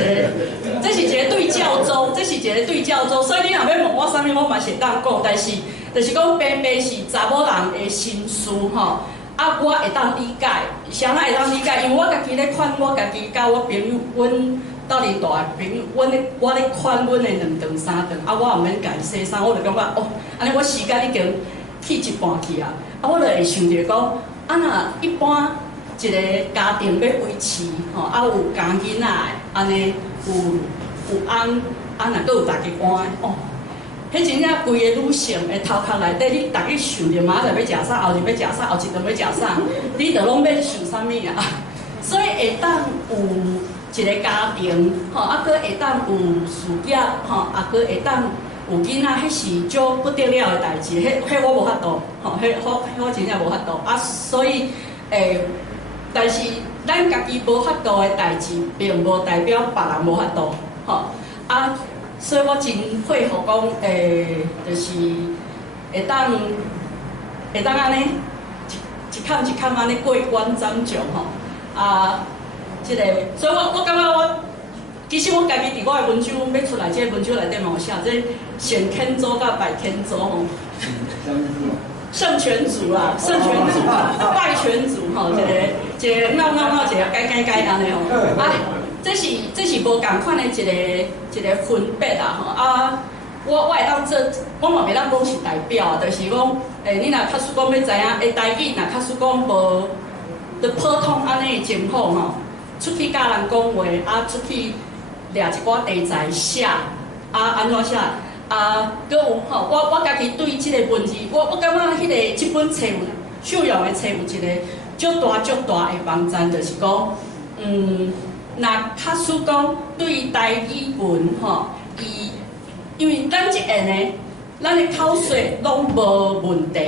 对教宗，这是一个对教宗，所以你若要问我啥物，我嘛是会当讲，但是就是讲偏偏是查某人的心思吼，啊，我会当理解，谁会当理解？因为我家己咧款我家己甲我朋友，阮斗阵大的朋友，我咧款阮的2顿3顿，啊，我毋免家洗衫，我就感觉哦，安尼我时间已经去一半去啊，啊，我就会想着讲，啊，若一般。一个家庭要维持，吼，啊有家囡仔，安尼有翁，啊若阁有大家官的，哦，迄真正规个女性的头壳内底，你逐日想着明仔载要食啥，后日要食啥，后一顿要食啥，你着拢要想啥物啊？所以会当有一个家庭，吼，啊阁会当有事业，吼，啊阁会当有囡仔，迄是足不得了的代志，迄我无法度，吼，迄我真正无法度，啊，所以但是咱家己无法度的代志，并无代表别人无法度，吼啊，所以我真佩服讲，就是会当安尼一坎一坎安尼过关斩将吼啊，即个，所以我感觉其实我家己伫我的文章要出来，即个文章内底嘛有写，即先天组甲拜天组吼。圣权组啦，圣权组、拜权组吼，一个闹，一个改安尼吼。啊，这是无共款的一个分别啦吼。啊，我会当做，我嘛袂当讲是代表啊，就是讲，你若假使讲要知影，台语若假使讲无，就普通安尼的情况吼，出去甲人讲话，啊，出去掠一寡题材写，啊，安怎写？啊，搁有吼，我家己对即个文字，我感觉即本册有秀容的册有一个足大的帮助，就是讲，若假使讲对台语文吼，因为咱即下呢，咱的口说拢无问题，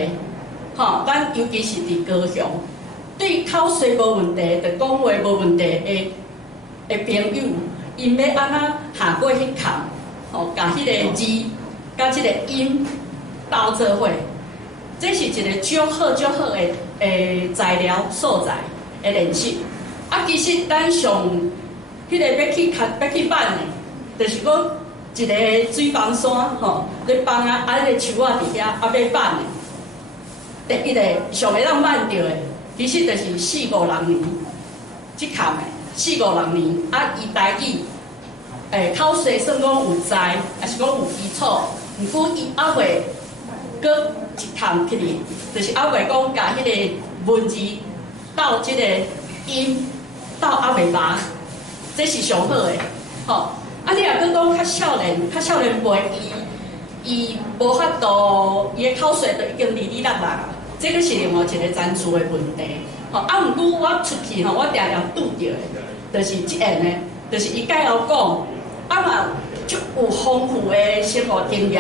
吼，咱尤其是伫高雄，对口说无问题，着讲话无问题的朋友，因要安怎下过迄坎？吼，甲迄个字，甲即个音斗做伙，这是一个足好的材料素材的练习。啊，其实咱上迄个要去办的，就是讲一个水房山吼，咧放啊，迄个树仔伫遐，啊要办的，第一个上会当办到的，其实就是4、5、6年，即坎的4、5、6年，啊，伊台语。口说算讲有在，也是讲有基础，毋过伊还袂搁一项起哩，就是还袂讲甲迄个文字到即个音到还袂麻，这是上好的，吼。啊，你若搁讲较少年辈，伊无法度，伊的口说就已经2、6啦，这个是另外一个专注的问题，吼。啊，毋过我出去吼，我常常拄着的，就是即样的，就是伊介后讲。啊嘛，足有丰富的生活经验，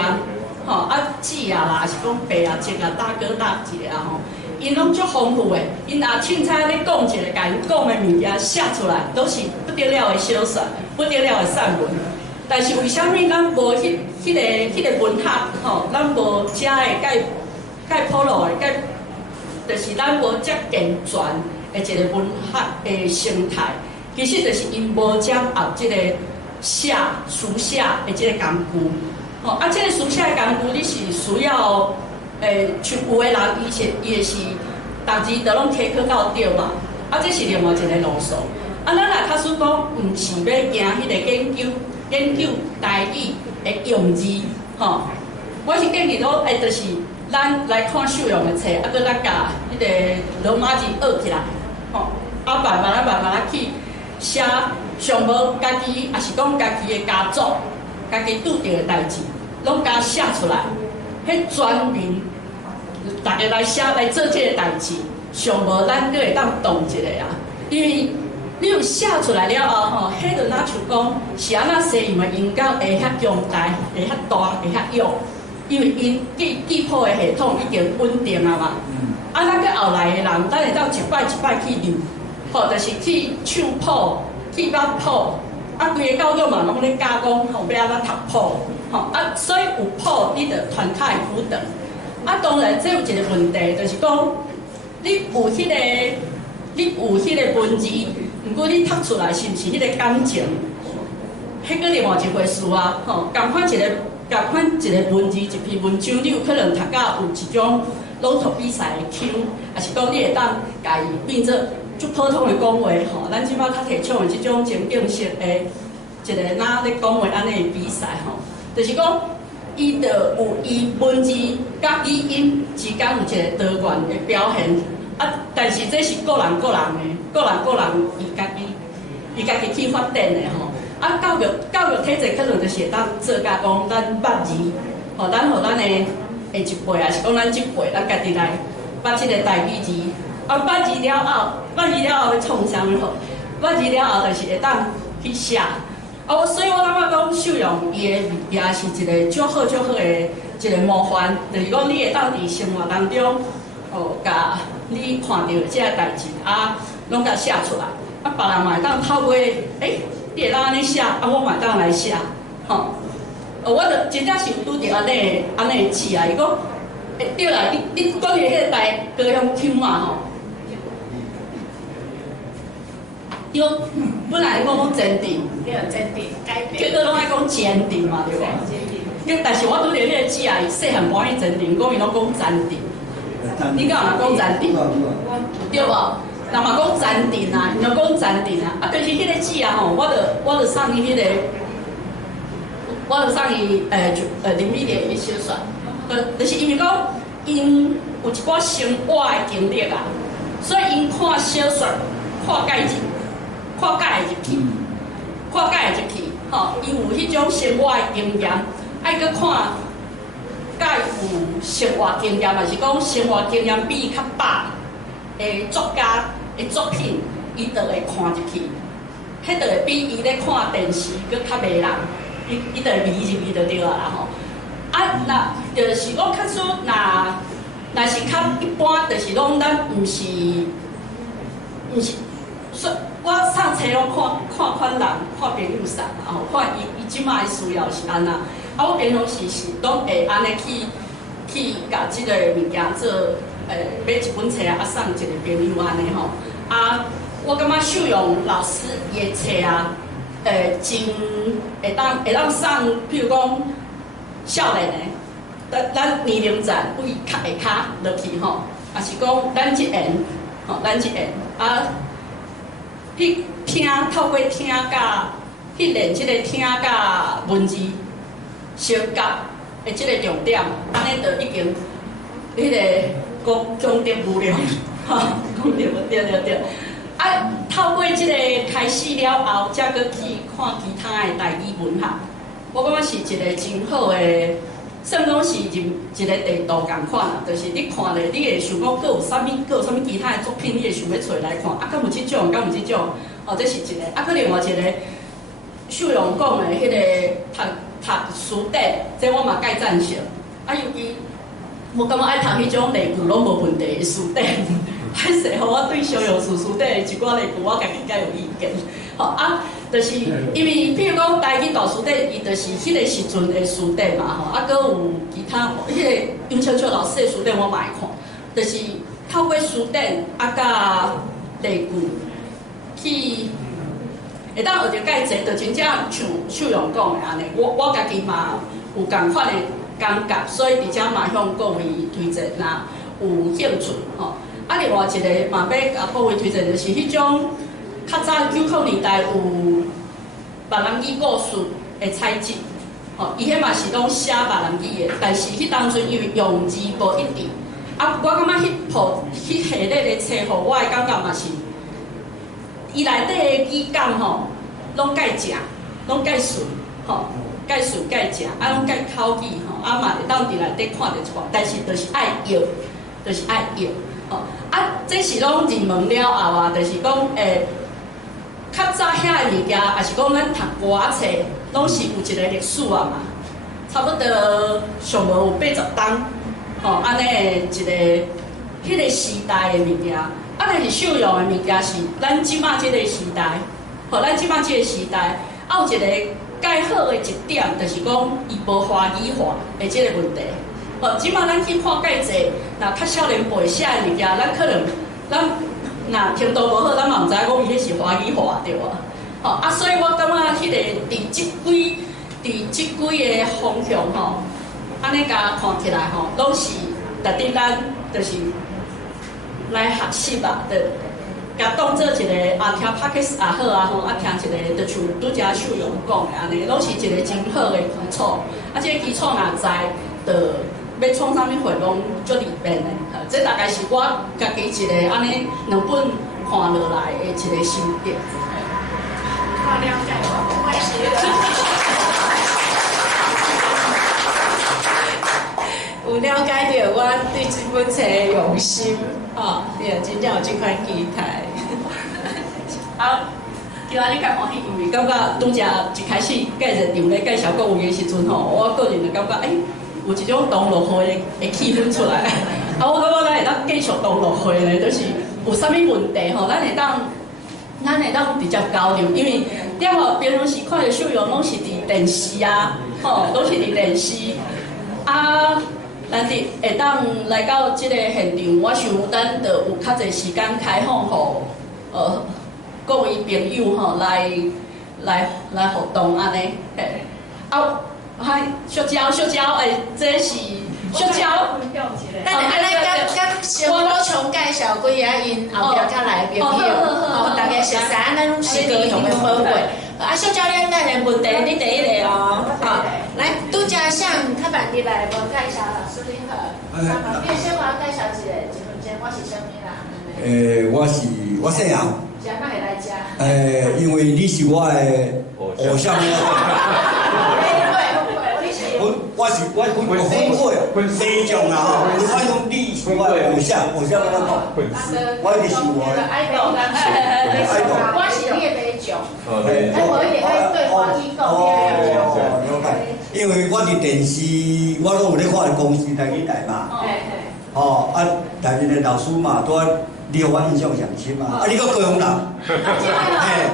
吼啊姊啊啦，是讲伯啊、姐啊、大哥大姐啊吼，因拢足丰富的，因若凊彩咧讲一个，甲因讲的物件写出来，都是不得了的小说，不得了的散文。但是为虾米咱无迄个文学吼，咱无遮的介普罗的，就是咱无遮健全的一个文学的生态，其实就是因无掌握即个。书写的这个工具，吼啊，这个书写的工具你是需要，像有的人伊也是，逐字都拢提考到对嘛，啊，这是另外一个路数。啊，咱若假使讲，毋是要行迄个研究台语的用字，吼，我是建议讲，就是咱来看秀容的册，啊，搁咱甲迄个罗马字学起来，吼，啊，慢慢去写，上无家己也是讲家己的家族，家己拄着的代志，拢甲写出来，迄全面大家来写来做这个代志，上无咱搁会当动一个啊，因为你有写出来了后吼，迄就哪像讲是安那西洋的音乐会遐强大，会遐大，会遐用。因为因记谱的系统已经稳定啊嘛，啊，咱个后来的人，咱会当一摆一摆去练，吼，就是去唱谱、去捌谱，啊，规个教育嘛拢咧教讲吼要安怎读谱，吼，啊，所以有谱你着传开辅导，啊，当然这有一个问题，就是讲你有迄个文字，毋过你读出来是毋是迄个感情，迄个另外一回事啊，吼，共款一个文字一篇文章，你有可能读到有一种朗读比赛的腔，也是讲你会当家己变做足普通的讲话吼。咱即摆较提倡的即种情景式的一个哪咧讲话安尼的比赛吼，就是讲伊着有伊文字甲语音之间有一个多元的表现啊，但是这是个人伊家己去发展的吼。啊，教育体制可能就是会当做甲讲咱捌字，吼，咱互咱的下一辈，也是讲咱即辈，咱家己来捌即个台语字。啊，捌字了后要创啥物好？捌字了后就是会当去写。啊，所以我感觉讲秀容伊的也是一个足好的一个模范，就是讲你会当伫生活当中，哦，甲你看到即个代志啊，拢甲写出来。啊，别人嘛会当透过你会当安尼写，啊，我嘛当来写，吼。我着真正是拄着安尼的字啊，伊讲，对啦，你讲的迄个台高雄腔嘛吼，伊讲本来讲坚定，对，坚定改变。结果拢爱讲坚定嘛，对无？但是我拄着迄个字啊，伊细汉搬去坚定，讲伊拢讲坚定。你敢有人讲坚定？对无？人嘛讲坚定啊，伊就讲坚定啊。啊，但是迄个字啊吼，我着送伊迄个，我着送伊林美莲伊小说，就是因为讲因有一寡生活的经历啊，所以因看小说看介入去，吼，因有迄种生活的经验，爱搁看介有生活经验，也是讲生活经验比伊较饱的作家的作品，伊就会看入去，迄就会比伊咧看电视搁较袂人，伊就会迷入去就对啊啦吼。啊，那就是我较说，若是较一般，就是讲咱毋是，说我送册拢看款人，看朋友送，然后看伊即摆需要是安那，啊，我平常时拢会安尼去甲即个物件做。买一本册啊，送一个朋友安尼吼。啊，我感觉秀容老师伊的册啊，真会当送，譬如讲少年的，咱年龄层为下骹落去吼，也是讲咱一缘啊，去听透过听甲去练即个听甲文字相夹的即个重点，安尼就已经迄个。讲得无聊，哈，讲得对。啊，透过即个开始了后，才搁去看其他的台语文学，我感觉是一个真好的，算讲是一个地图共款啦。就是你看咧，你会想讲，搁有啥物其他的作品，你会想要找来看。啊，敢有即种，敢有即种，哦，这是一个。啊，搁另外一个，秀容讲的迄个读书典，这我嘛介赞成。啊，尤其。我感觉爱读迄种例句拢无问题的书典，歹势吼，我对小勇书典一寡例句，我家己较有意见。吼啊，就是因为譬如讲台语大书典，伊就是迄个时阵的书典嘛吼，啊，搁有其他迄个杨秋秋老师的书典我嘛会看，就是透过书典啊甲例句去，会当学着介济，就真正像秀容讲的安尼，我家己嘛有共款的。感觉，所以伫遮嘛向各位推荐，若有兴趣吼。啊，另外一个嘛要甲各位推荐，就是迄种较早90年代有别人语故事的采集，吼，伊迄嘛是拢写别人字的，但是迄当阵因为用字无一致，啊，我感觉迄系列的册，互我的感觉嘛是，伊内底的语感吼，拢介正，拢介顺，吼，介顺介正，啊，拢介口语吼，啊嘛会当伫内底看得出来，但是就是爱用，就是爱用，吼，啊，这是拢入门了后啊，就是讲较早遐的物件，也是讲咱读歌册，拢是有一个历史啊嘛，差不多上无有80档，吼，安尼一个迄个时代的物件，啊，但是受用的物件是咱即马即个时代，吼，咱即马即个时代，啊有一个介好的一点，就是讲伊无华语化的即个问题，吼，即马咱去看介济，若较少年辈写的物件，咱可能若程度无好，咱嘛毋知影讲伊迄是华语化对无？吼啊，所以我感觉迄个伫即几个方向吼，安尼甲看起来吼，拢是特定咱就是来学习吧，甲当做一个听 Podcast 也好啊吼，啊听一个就像拄则秀荣讲的安尼，拢是一个真好的基础。啊，即个基础若知，就要创啥物活拢足利便的。这大概是我家己一个安尼两本看落来的一个心得。看了解我关系。有了解到我对这本册的用心，吼，对，真正有这款期待。啊，今仔日较欢喜，因为感觉拄则一开始介绍场咧介绍国语的时阵吼，我个人就感觉有一种同乐会的气氛出来。啊，我感觉咱会当继续同乐会咧，就是有啥物问题吼，咱会当直接交流，因为了后平常时看着秀容拢是伫电视啊，吼，拢是伫电视啊。咱哋会当来到即个现场，我想咱就有较侪时间开放，互各位朋友吼来互动安尼。嘿，啊，嗨，小娇，这是小娇。咱安尼甲小宝琼介绍几个因后壁较来朋友，吼，大家熟悉，咱拢是高雄的好伙。啊，小教练，咱的问题你第一个哦，好，来，拄则向较慢入来，无介绍老师你好，你先给我介绍一分钟，我是啥物人？我姓杨。是安怎会来遮？因为你是我的偶像。我分会这种啦吼，我讲你是我的偶像安怎讲？我就是我的idol，我是你的偶像。我一定要对华语讲了解。因为我伫电视，我拢有咧看公司台语台嘛。哦，啊，台语的老师嘛，拄啊，你互我印象上深嘛。啊，你个高雄人，嘿，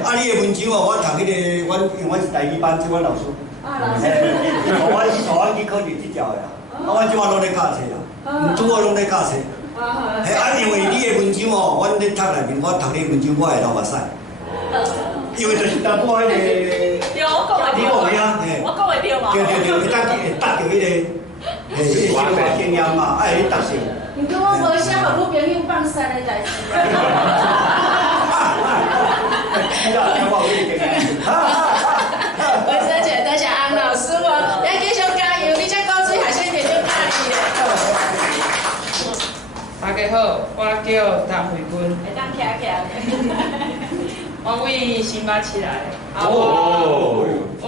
啊，你的文章哦，我读迄个，因为我是台语班，即阮老师。我去考虑这条的啦，我即马拢咧教册啦，拄好拢咧教册。嘿，因为你的文章哦，阮咧读内面，我读你文章，我会流目屎。因为就是淡薄迄个，对，我讲会对嘛，我讲会对嘛。对，会搭着迄个，迄个生活经验嘛，爱去搭上。毋过我无想互女朋友放屎的代志。我真觉得像安老师哦，要继续加油，你这高水海鲜店就大气了。大家好，我叫陈慧君，会当徛徛。我为新北市来，我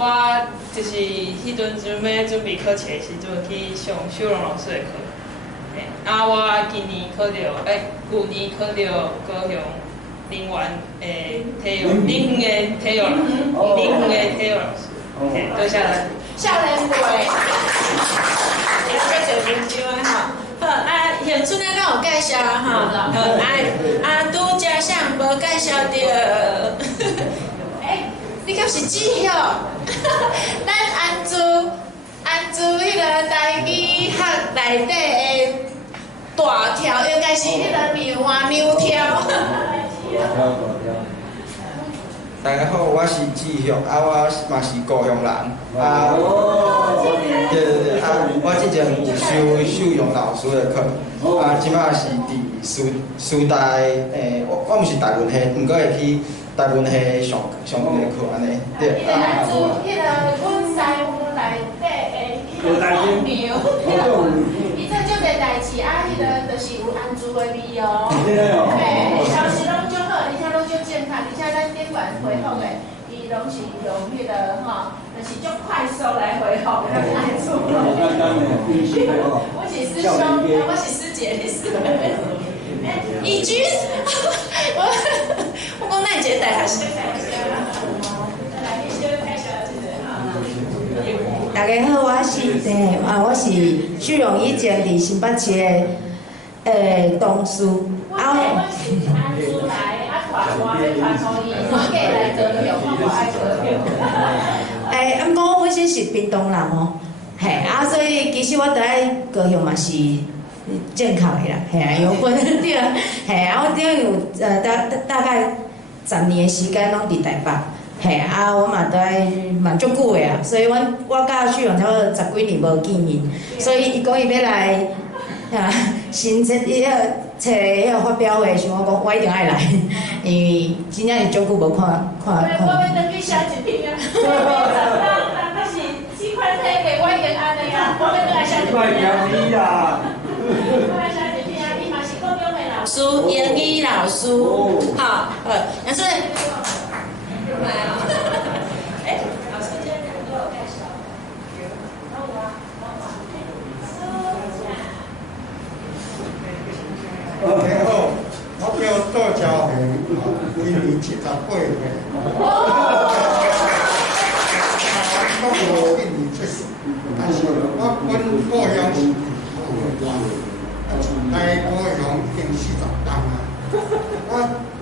就是迄阵要准备考册的时阵去上秀荣老师的课，我今年考到，旧年考到高雄林园的体育，林园的体育老师，多谢咱。少年辈，也要做文章哈。好，现阵咱有介绍哈，拄则像无介绍着，你敢是指晓？咱安住迄个台语学内底的大跳，应该是迄个棉花牛跳。大家好，我是志雄，我嘛是高雄人，对，我之前有修秀容老师的课，即摆是伫师大，我毋是大文系，毋过会去大文系上迄个课安尼，对。安住迄个阮师傅内底无代志。伊做足个代志，啊，迄个就是有安住的味哦。嘿，消息拢足好，而且拢足健康，而且咱顶管回复的，伊拢是用迄个吼，就是足快速来回复，咱爱做。我是师兄，我是师姐，你是？义军，我讲咱一个大学生。大家好，我是许荣以前伫新北市的同事。我是安出来，传我要传互伊，我过来高雄，我爱高雄。毋过我本身是屏东人哦，嘿所以其实我伫爱高雄嘛是正确的啦，嘿有分对啦，嘿我顶有大概10年的时间拢伫台北。嘿我嘛都爱蛮足久的啊，所以我甲许荣差不多10几年无见面，所以伊讲伊要来新设伊找迄个发表会，想我一定爱来，因为真正是足久无看。我要登去写一篇啊！那是4块体给我已经安尼啊，我要来写一篇啊！我来写一篇啊！伊嘛是高中的老师，英语老师，好，但是。老师今天给我介绍。好，我叫杜朝雄，今年78岁。我无今年70，但是我本故乡是来高雄已经40年啊。我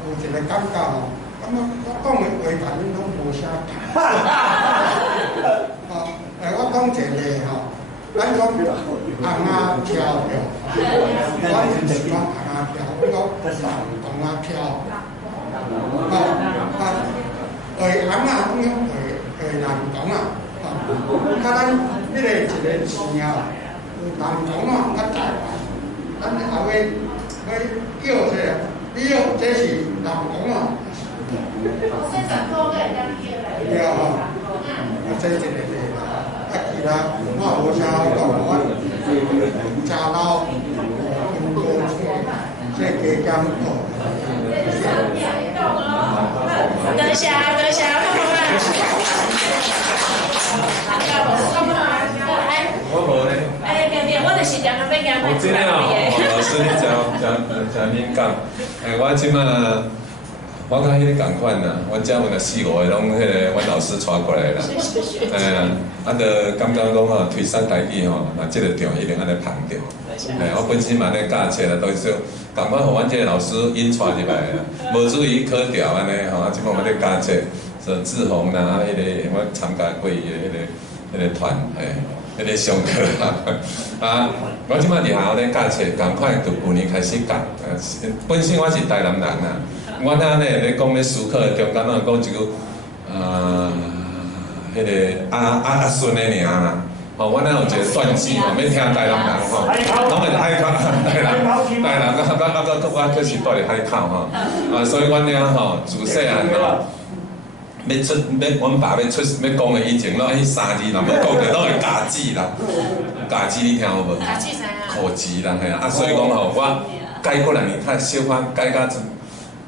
有一个感觉吼。我讲的话谈恁拢无啥谈。我讲一个吼，咱讲红啊跳票，我唔是讲红啊跳，我讲红啊跳。红啊，讲南港啊，咱迄个一个寺庙，南港啊，台湾，咱后尾要叫这叫这是南港啊。我先上课给人家叫来。对啊，我这一个其他我无啥讲，我家老工作这加减好。多谢，我无咧。我就是两个要讲。我真诶老师你真敏感。我即马。我甲迄个共款啦，阮遮有若4、5个拢迄个阮老师带过来啦。就感觉讲吼，推山台语吼，若即个场一定安尼捧着。我本身嘛咧教册啦，都是共款互阮即个老师引带入来啦，无注意考调安尼吼，即摆我咧教册，说志宏啦，迄个我参加过伊的迄个团，迄个上课啦。我即摆伫学校咧教册，共款从旧年开始教。本身我是台南人啦。我那咧讲咧思考中间啊，讲一句迄个阿顺的名啦。我那有一个断句吼，免听台南人吼，拢会海口台南，我就是住伫海口吼。所以阮俩吼自细汉吼，阮爸要讲的以前，拢迄3字，若要讲着拢会家字啦，家字你听有无？家字知影。口字啦，嘿所以讲吼，我改过来呢，较小可改到。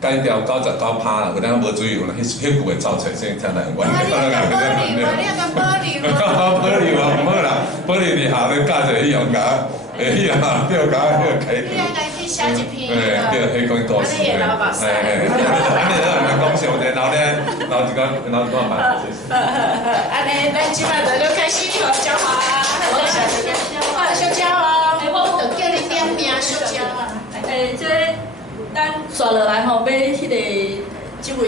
改掉99%啦，有当无注意，有迄句会走出，先听来我。你保留啊，唔好啦，保留伫下咧教者去用甲，对啊，对甲开。你应该去写一篇。对，迄讲多事。安尼讲上者，留一个慢。安尼，咱即摆就开始教学啊，小娇哦，我就叫你点名小娇啊。这。咱刷落来吼，要迄个这位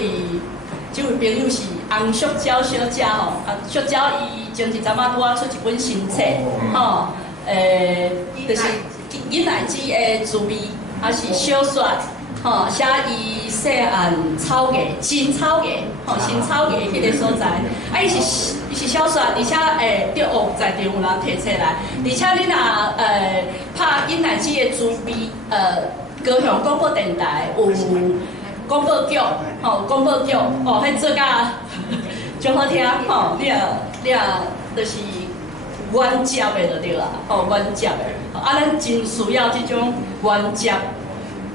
朋友是洪淑娇小姐吼，淑娇伊前一阵仔拄出一本新册吼，就是囡仔子的滋味，还是小说吼，写伊细汉草原、新草原吼，新草原迄个所在，伊是小说，而且对学在地有人摕册来，而且你若拍囡仔子的滋味高雄广播电台有广播剧，广播剧迄做甲真好听，你就是原接的就对啦，吼原接的，啊咱真需要即种原接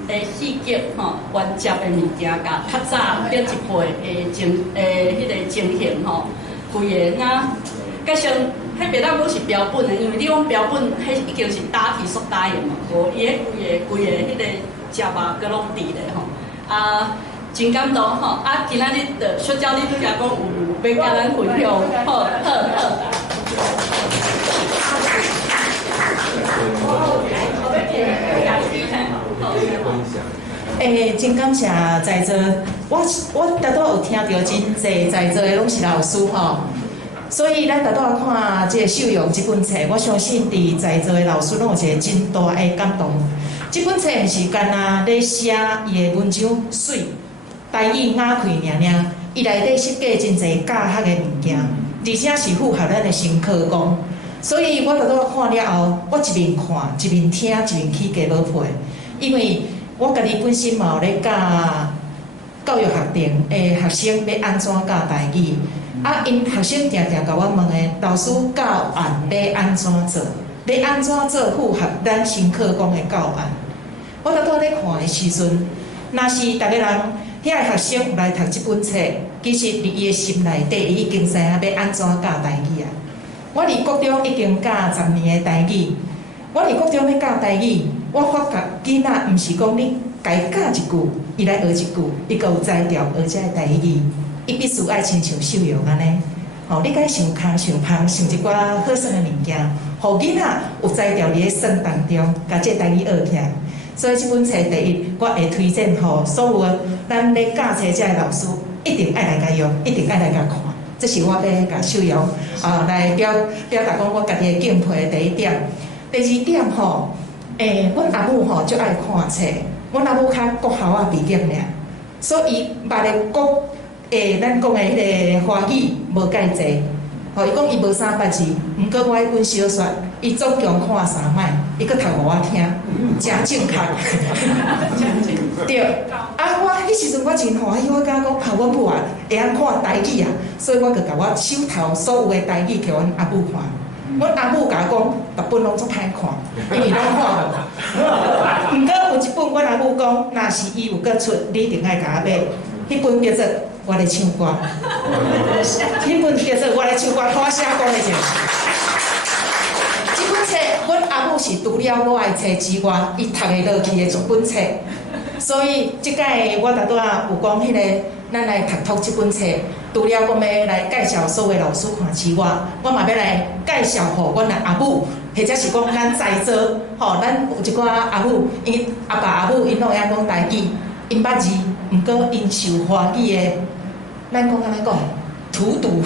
的细节吼，原接的物件，甲较早着一辈的迄个情形吼，规个那加上迄别当拢是标本的，因为你讲标本，迄已经是打铁所打的嘛，无伊迄规个迄个食肉佮拢伫咧吼，啊。真感动吼！啊，今仔日的小鸟你拄则讲有要甲咱分享，好。真感谢在座，我大多有听到真济在座的拢是老师吼，所以咱大多看这个《秀容》这本册，我相信伫在座的老师拢有一个真大的感动。这本册毋是干那咧写伊的文章水。台语雅开尔尔，伊内底设计真侪教学的物件，而且是符合咱的新课纲。所以我拄拄看了后，我一面看，一面听，一面起价无配。因为我家己本身嘛有咧教教育学程的学生要安怎教台语，啊，因学生定定甲我问的，老师教案要安怎做？要安怎做符合咱新课纲的教案？我拄拄咧看的时阵，若是逐个人。遐个学生来读这本册，其实伫伊个心内底，伊已经知影要安怎教台语啊。我伫国中已经教10年的台语，我伫国中要教台语，我发觉囡仔毋是讲你家教一句，伊来学一句，伊个有才调学这个台语，伊必须爱亲像秀容安尼。吼，你该想空想芳，想一寡好耍的物件，互囡仔有才调伫咧耍当中，甲这台语学起来。所以这本册第一，我会推荐予所有的咱咧教册这老师，一定爱来甲用，一定爱来甲看。这是我要甲秀容来表达讲我家己的敬佩的第一点。第二点吼，阮阿母吼就爱看册，阮阿母较国校啊毕业尔，所以伊捌的国咱讲的迄个华语无介济。吼，伊讲伊无啥捌字，毋过我迄本小说，伊总共看3摆，伊佫读互我听，真正确。对，啊，我迄时阵我真欢喜，我感觉讲，阮母啊会晓看台语啊，所以我就甲我手头所有的台语给阮阿母看。阮阿母甲我讲，逐本拢足歹看，因为拢看无。毋过有一本，阮阿母讲，若是伊有佫出，你一定爱甲我买。迄本叫做《我咧唱歌》，迄本叫做《我咧唱歌》，好写讲的者。这本册，阮阿母是除了我的册之外，伊读的落去的一本册。所以即届我拄有讲迄个，咱来读这本册，除了我要来介绍所有老师看之外，我嘛要来介绍互阮的阿母，或者是讲咱在座，吼，咱有一寡阿母，因阿爸阿母因拢会晓讲台语，因捌字。毋过因受华语的，咱讲安尼讲，荼毒，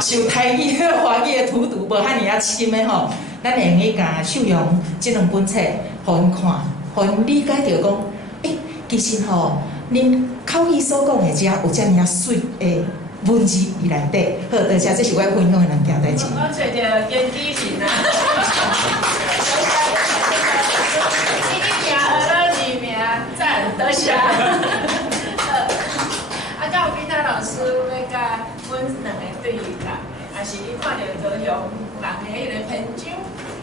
受台语华语的荼毒无遐尔啊深的吼，咱会用去甲秀容即两本册，互因看，互因理解着讲，其实吼，恁口语所讲的遮有遮尔啊水的文字伫内底。好，多谢，这是我要分享的两件代志。我找着编辑型啊。多谢。甲有其他老师要甲阮两个对讲，也是你看到高雄人的迄个篇章，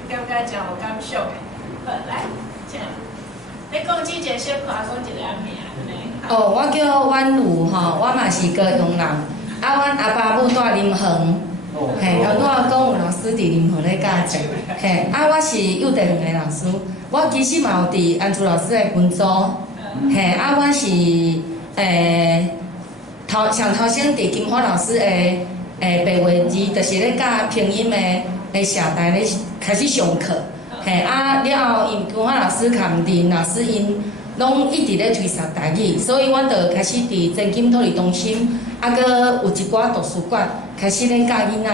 感觉真有感触的。好，来，请。你讲之前小可讲一个名呢？我叫婉如吼，我嘛是高雄人。阮阿爸母住林恒，嘿，我讲有老师伫林恒咧教册，嘿，我是幼稚园的老师，我其实嘛有伫安珠老师的群组。嘿，我是头先伫金华老师的白话字，就是咧教拼音的社台咧开始上课。嘿，了后因金华老师甲毋伫老师因拢一直咧推广台语，所以阮就开始伫真金托儿中心，佮有一寡图书馆开始咧教囡仔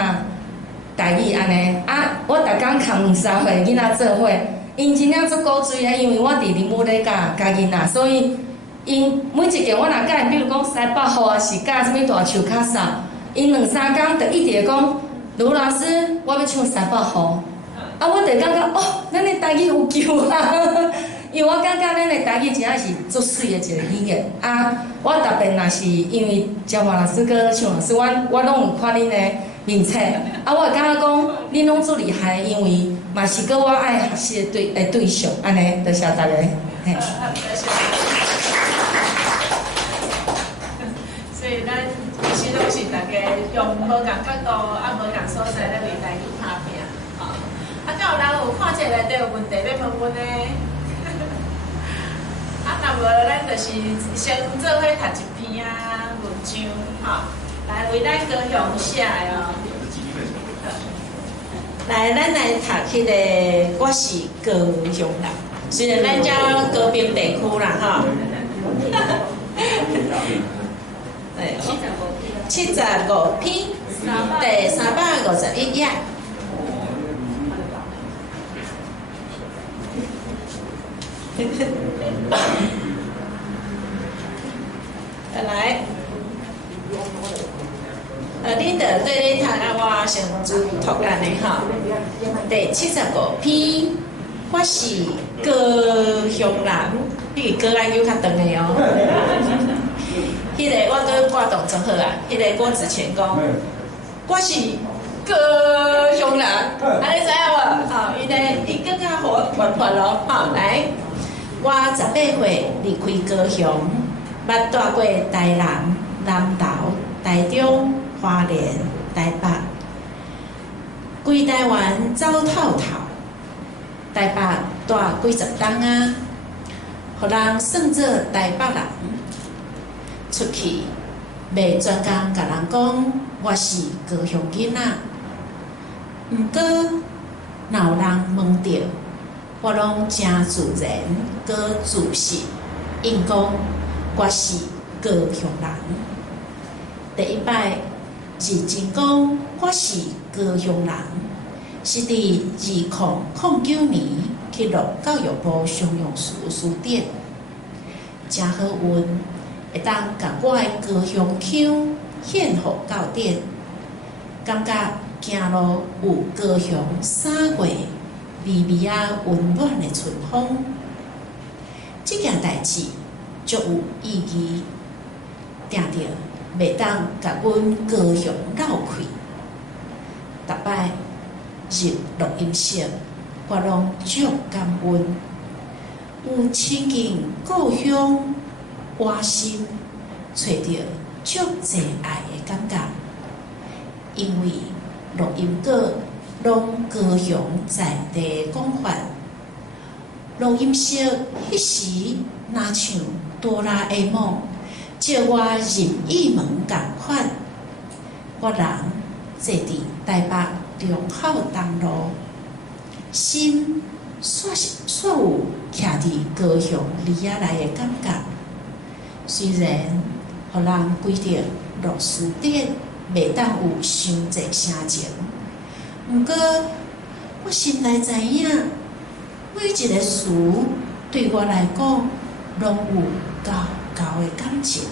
台语安尼。我逐工共3岁囡仔做伙。因真正足古锥啊！因为我伫林武咧教囡仔，所以因每一个我若教，比如讲300号啊，是教什物大树卡扫，因2、3工就一直讲，卢老师，我要唱300号。我就感觉咱的台语有救啊！因为我感觉咱的台语真正是足水的一个语言。我特别若是因为焦华老师跟邱老师，我拢有看恁的面册，啊，我会感觉讲恁拢足厉害，因为嘛是个我爱学习的对象，安尼，多谢大家，嘿。所以咱其实拢是大家用无共角度，啊无共所在咧为台语打拼，吼。啊，敢有人有看这内底有问题要问阮呢？啊，若无咱就是先做伙读一篇文章，吼，来为咱高雄写的哦。来，咱来读迄个，我是高雄人，虽然咱遮高屏地区啦，吼。对，75篇，第351页。来，恁着对咧读啊，我先读安尼吼。第75篇，我是高雄人，迄个高安又较长的哦。迄个我对挂动真好啊！迄个郭子乾讲，我是高雄人，安尼知影无？吼，伊更较活咯。吼，来，我18岁离开高雄，捌住过台南、南投、台中、花莲、台北，规台湾走透透，台北住几十冬啊，互人算做台北人。出去，袂专工甲人讲我是高雄囡仔。毋过，若有人问着，我拢真自然，搁自信，应讲我是高雄人。第一摆认真讲我是高雄人，是伫2009年去录教育部商用书店，真好运。会当甲我的高雄腔献互教典，感觉行路有高雄3月微微啊温暖的春风。这件代志足有意义，定着袂当甲阮高雄绕开。逐摆入录音室，我拢足感恩，有亲近故乡。我心找到足侪爱的感觉，因为录音稿拢高雄在地广泛。录音室迄时若像哆啦 A 梦，借我任意门共款，我人坐伫台北忠孝东路，心煞有徛伫高雄里仔内的感觉。虽然互人规定录书店袂当有伤济声情，毋过我心内知影，每一个词对我来讲拢有高高的感情。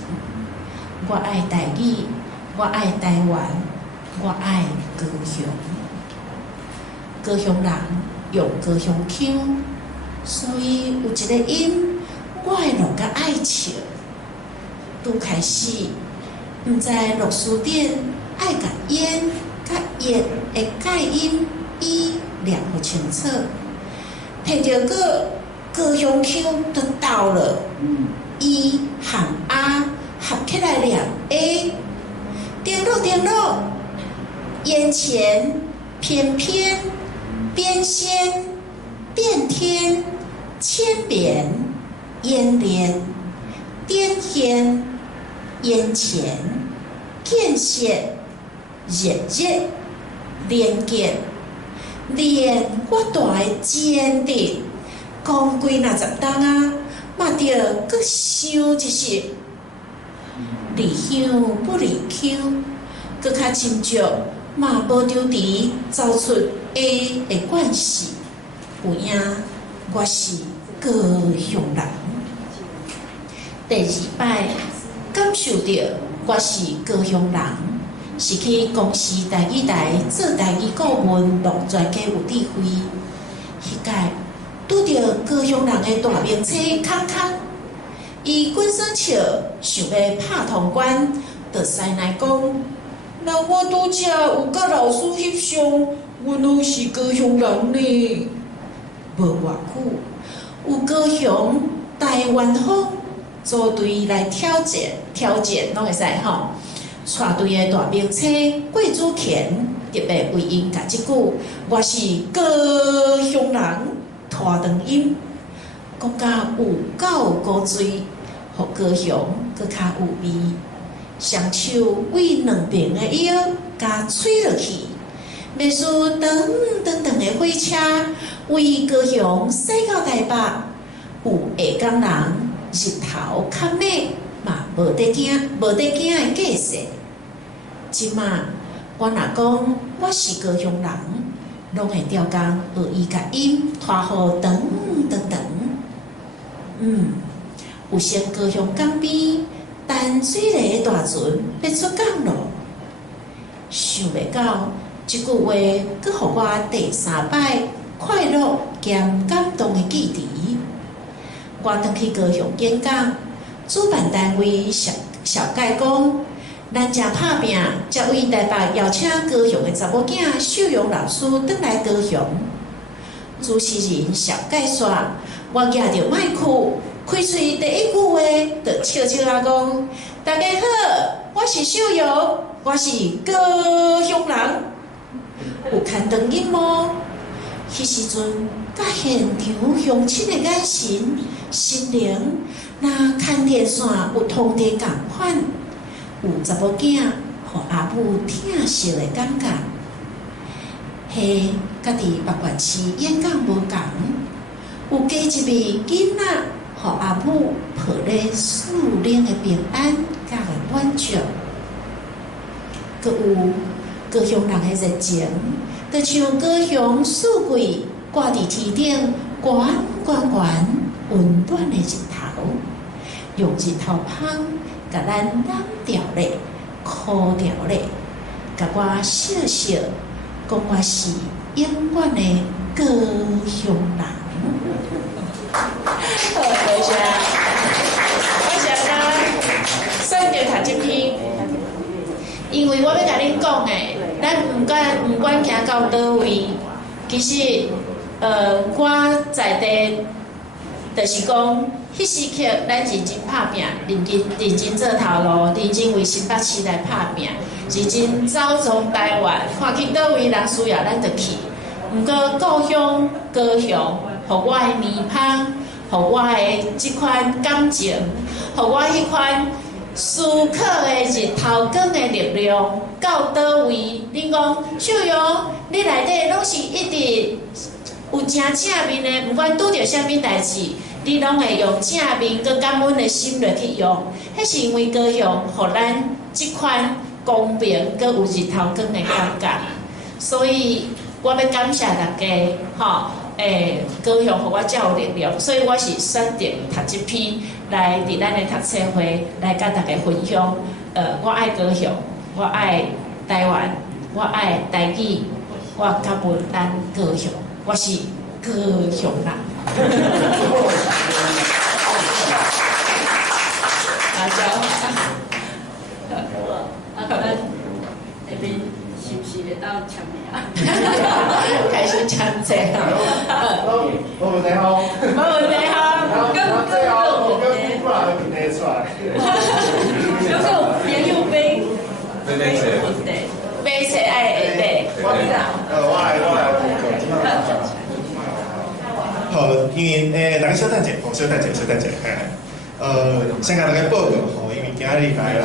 我爱台语，我爱台湾，我爱高雄。高雄人用高雄腔，所以有一个音，我会录甲爱笑。拄开始，毋知录书店爱甲烟甲叶的介音伊念互清楚，摕着个高雄腔就到了，伊和啊合起来念 A， 叮落叮落，眼前翩翩，边仙变天，千变烟莲，颠天。眼前见线热热连结，连我大个坚定，讲几若10冬啊，嘛着搁想一时，离乡不离乡，搁较亲足，嘛无着伫走出 A 的关系，有影我是高雄人。第2摆。感受到我是高雄人，是去公司台语台做台语顾问，录专家有智慧。迄届拄着高雄人的大名车康康，伊滚耍笑想要拍通关，就师奶讲：那我拄则有甲老师翕相，阮拢是高雄人呢。无偌久，有高雄台湾方组队来挑战拢会使吼。带队的大名车桂子乾特别为因甲即句"我是高雄人"拖长音，讲甲有够高水，互高雄搁较有味。双手为两边的腰甲吹落去，袂输长的火车为高雄驶到台北。有下港人日头较猛，嘛无得惊的架势。即马我若讲我是高雄人，拢会调工学伊甲音拖好长。有先高雄港边淡水个大船要出港咯，想袂到即句话，佮互我第3摆快乐兼感动的记忆。我转去高雄演讲，主办单位小解讲，咱正拍拼，才为台北邀请高雄的查某囝秀容老师转来高雄。主持人小解说，我举着麦克，开喙第一句话，就笑笑啊讲：大家好，我是秀容，我是高雄人。有看长音吗？迄时阵，甲现场乡亲的眼神、心灵，若看电线有通电共款，有查某囝互阿母疼惜的感觉。迄甲伫北管市演讲无共，有加一位囡仔，互阿母抱咧树林的平安甲个满足，阁有高雄人的热情。就像高雄四季挂伫天顶，圆温暖的日头，用日头芳甲咱冷掉咧、枯掉咧，甲我笑笑，讲我是永远的高雄人。好，多谢。我想啊，选着读这篇，因为我要甲恁讲诶。咱毋管行到倒位，其实我在地，就是讲，迄时刻咱认真拍拼，认真做头路，认真为新北市来拍拼，认真走从台湾，看去倒位人需要，咱就去。毋过故乡高雄，互我的面芳，互我的即款感情，互我迄款思考的日头光的力量，到倒位？恁讲秀容，你内底拢是一直有正面的，毋管拄着啥物代志，你拢会用正面佮感恩的心来去用。迄是因为高雄，互咱即款公平佮有日头光的感觉。所以我要感谢大家，高雄互我遮有力量，所以我是选择读这篇来伫咱的读册会来甲大家分享。我爱高雄，我爱台湾，我爱台语，我感恩咱高雄，我是高雄人。大家好。下面是不是会当签名？开始签字啊！冇问题吼，冇问题哈。最后我跟不然会拿出来。就是朋友杯，杯册爱下底。我来。好，因为大家小等者，小等者。先甲大家报告吼，因为今日来人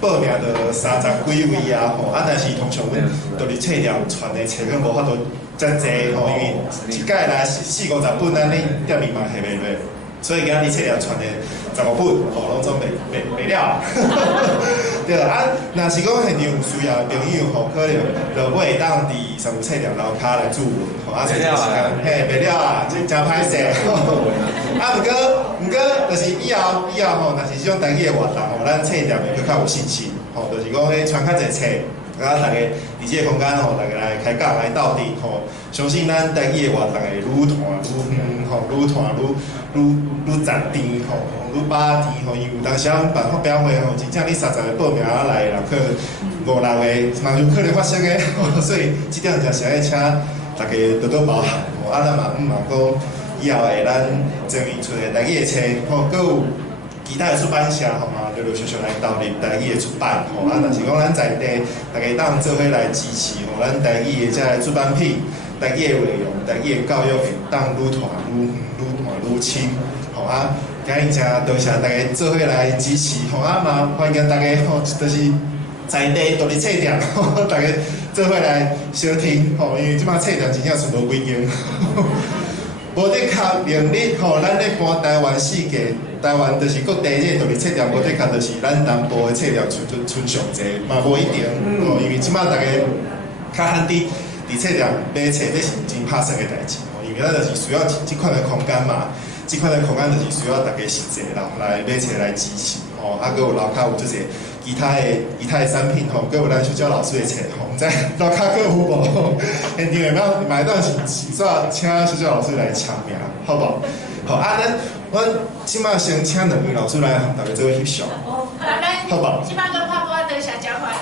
报名就30几位啊吼，但是通常阮都伫册条传的册根无法度遮济吼，因为一届来40-50本，咱你店面嘛下袂落，所以今日册条传的15本吼，拢总袂了。对啊，若是讲现场有需要的朋友吼，可能就买当伫上册条楼骹来注文吼，找一个时间，袂了啊，真歹势。毋过，就是以后吼，若是这种台语的活动吼，咱册店会较有信心吼，就是讲咧传较侪册，啊大家伫即个空间吼，大家来开讲来斗阵吼，相信咱台语的活动会愈传愈远吼，愈传愈赞甜吼，愈饱甜吼，因为有当时咱办发表会吼，真正你30个报名来的人，可能5、6个，嘛有可能发生的，所以这点就是要请大家多多包涵。啊，咱嘛讲以后会咱整理出的台语的册，搁有其他的出版社吼嘛，陆陆续续来投入台语的出版吼。啊，但是讲咱在地大家当做伙来支持吼，咱台语的这出版品、台语的内容、台语的教育会当愈传愈深吼啊。今日真多谢大家做伙来支持，吼啊嘛欢迎大家吼，就是在地独立册店，大家做伙来收听吼，因为即摆册店真正是无几间，无得靠能力吼，咱咧搬台湾世界，台湾就是各地这独立册店，无得靠就是咱南部的册店存上济，嘛无一定吼，因为即摆大家较罕伫册店买册，这是真拍算的代志吼，因为咱就是需要即款的空间嘛。这款的空间就是需要大家实际人来买册来支持吼，啊，搁有楼骹有即个其他的产品吼，搁有咱小教老师的册吼，毋知楼骹搁有无？现场会买当是煞请小教老师来签名，好不好？好啊，阮即马先请2位老师来和大家做翕相，好不好？即马跟泡泡多谢交换。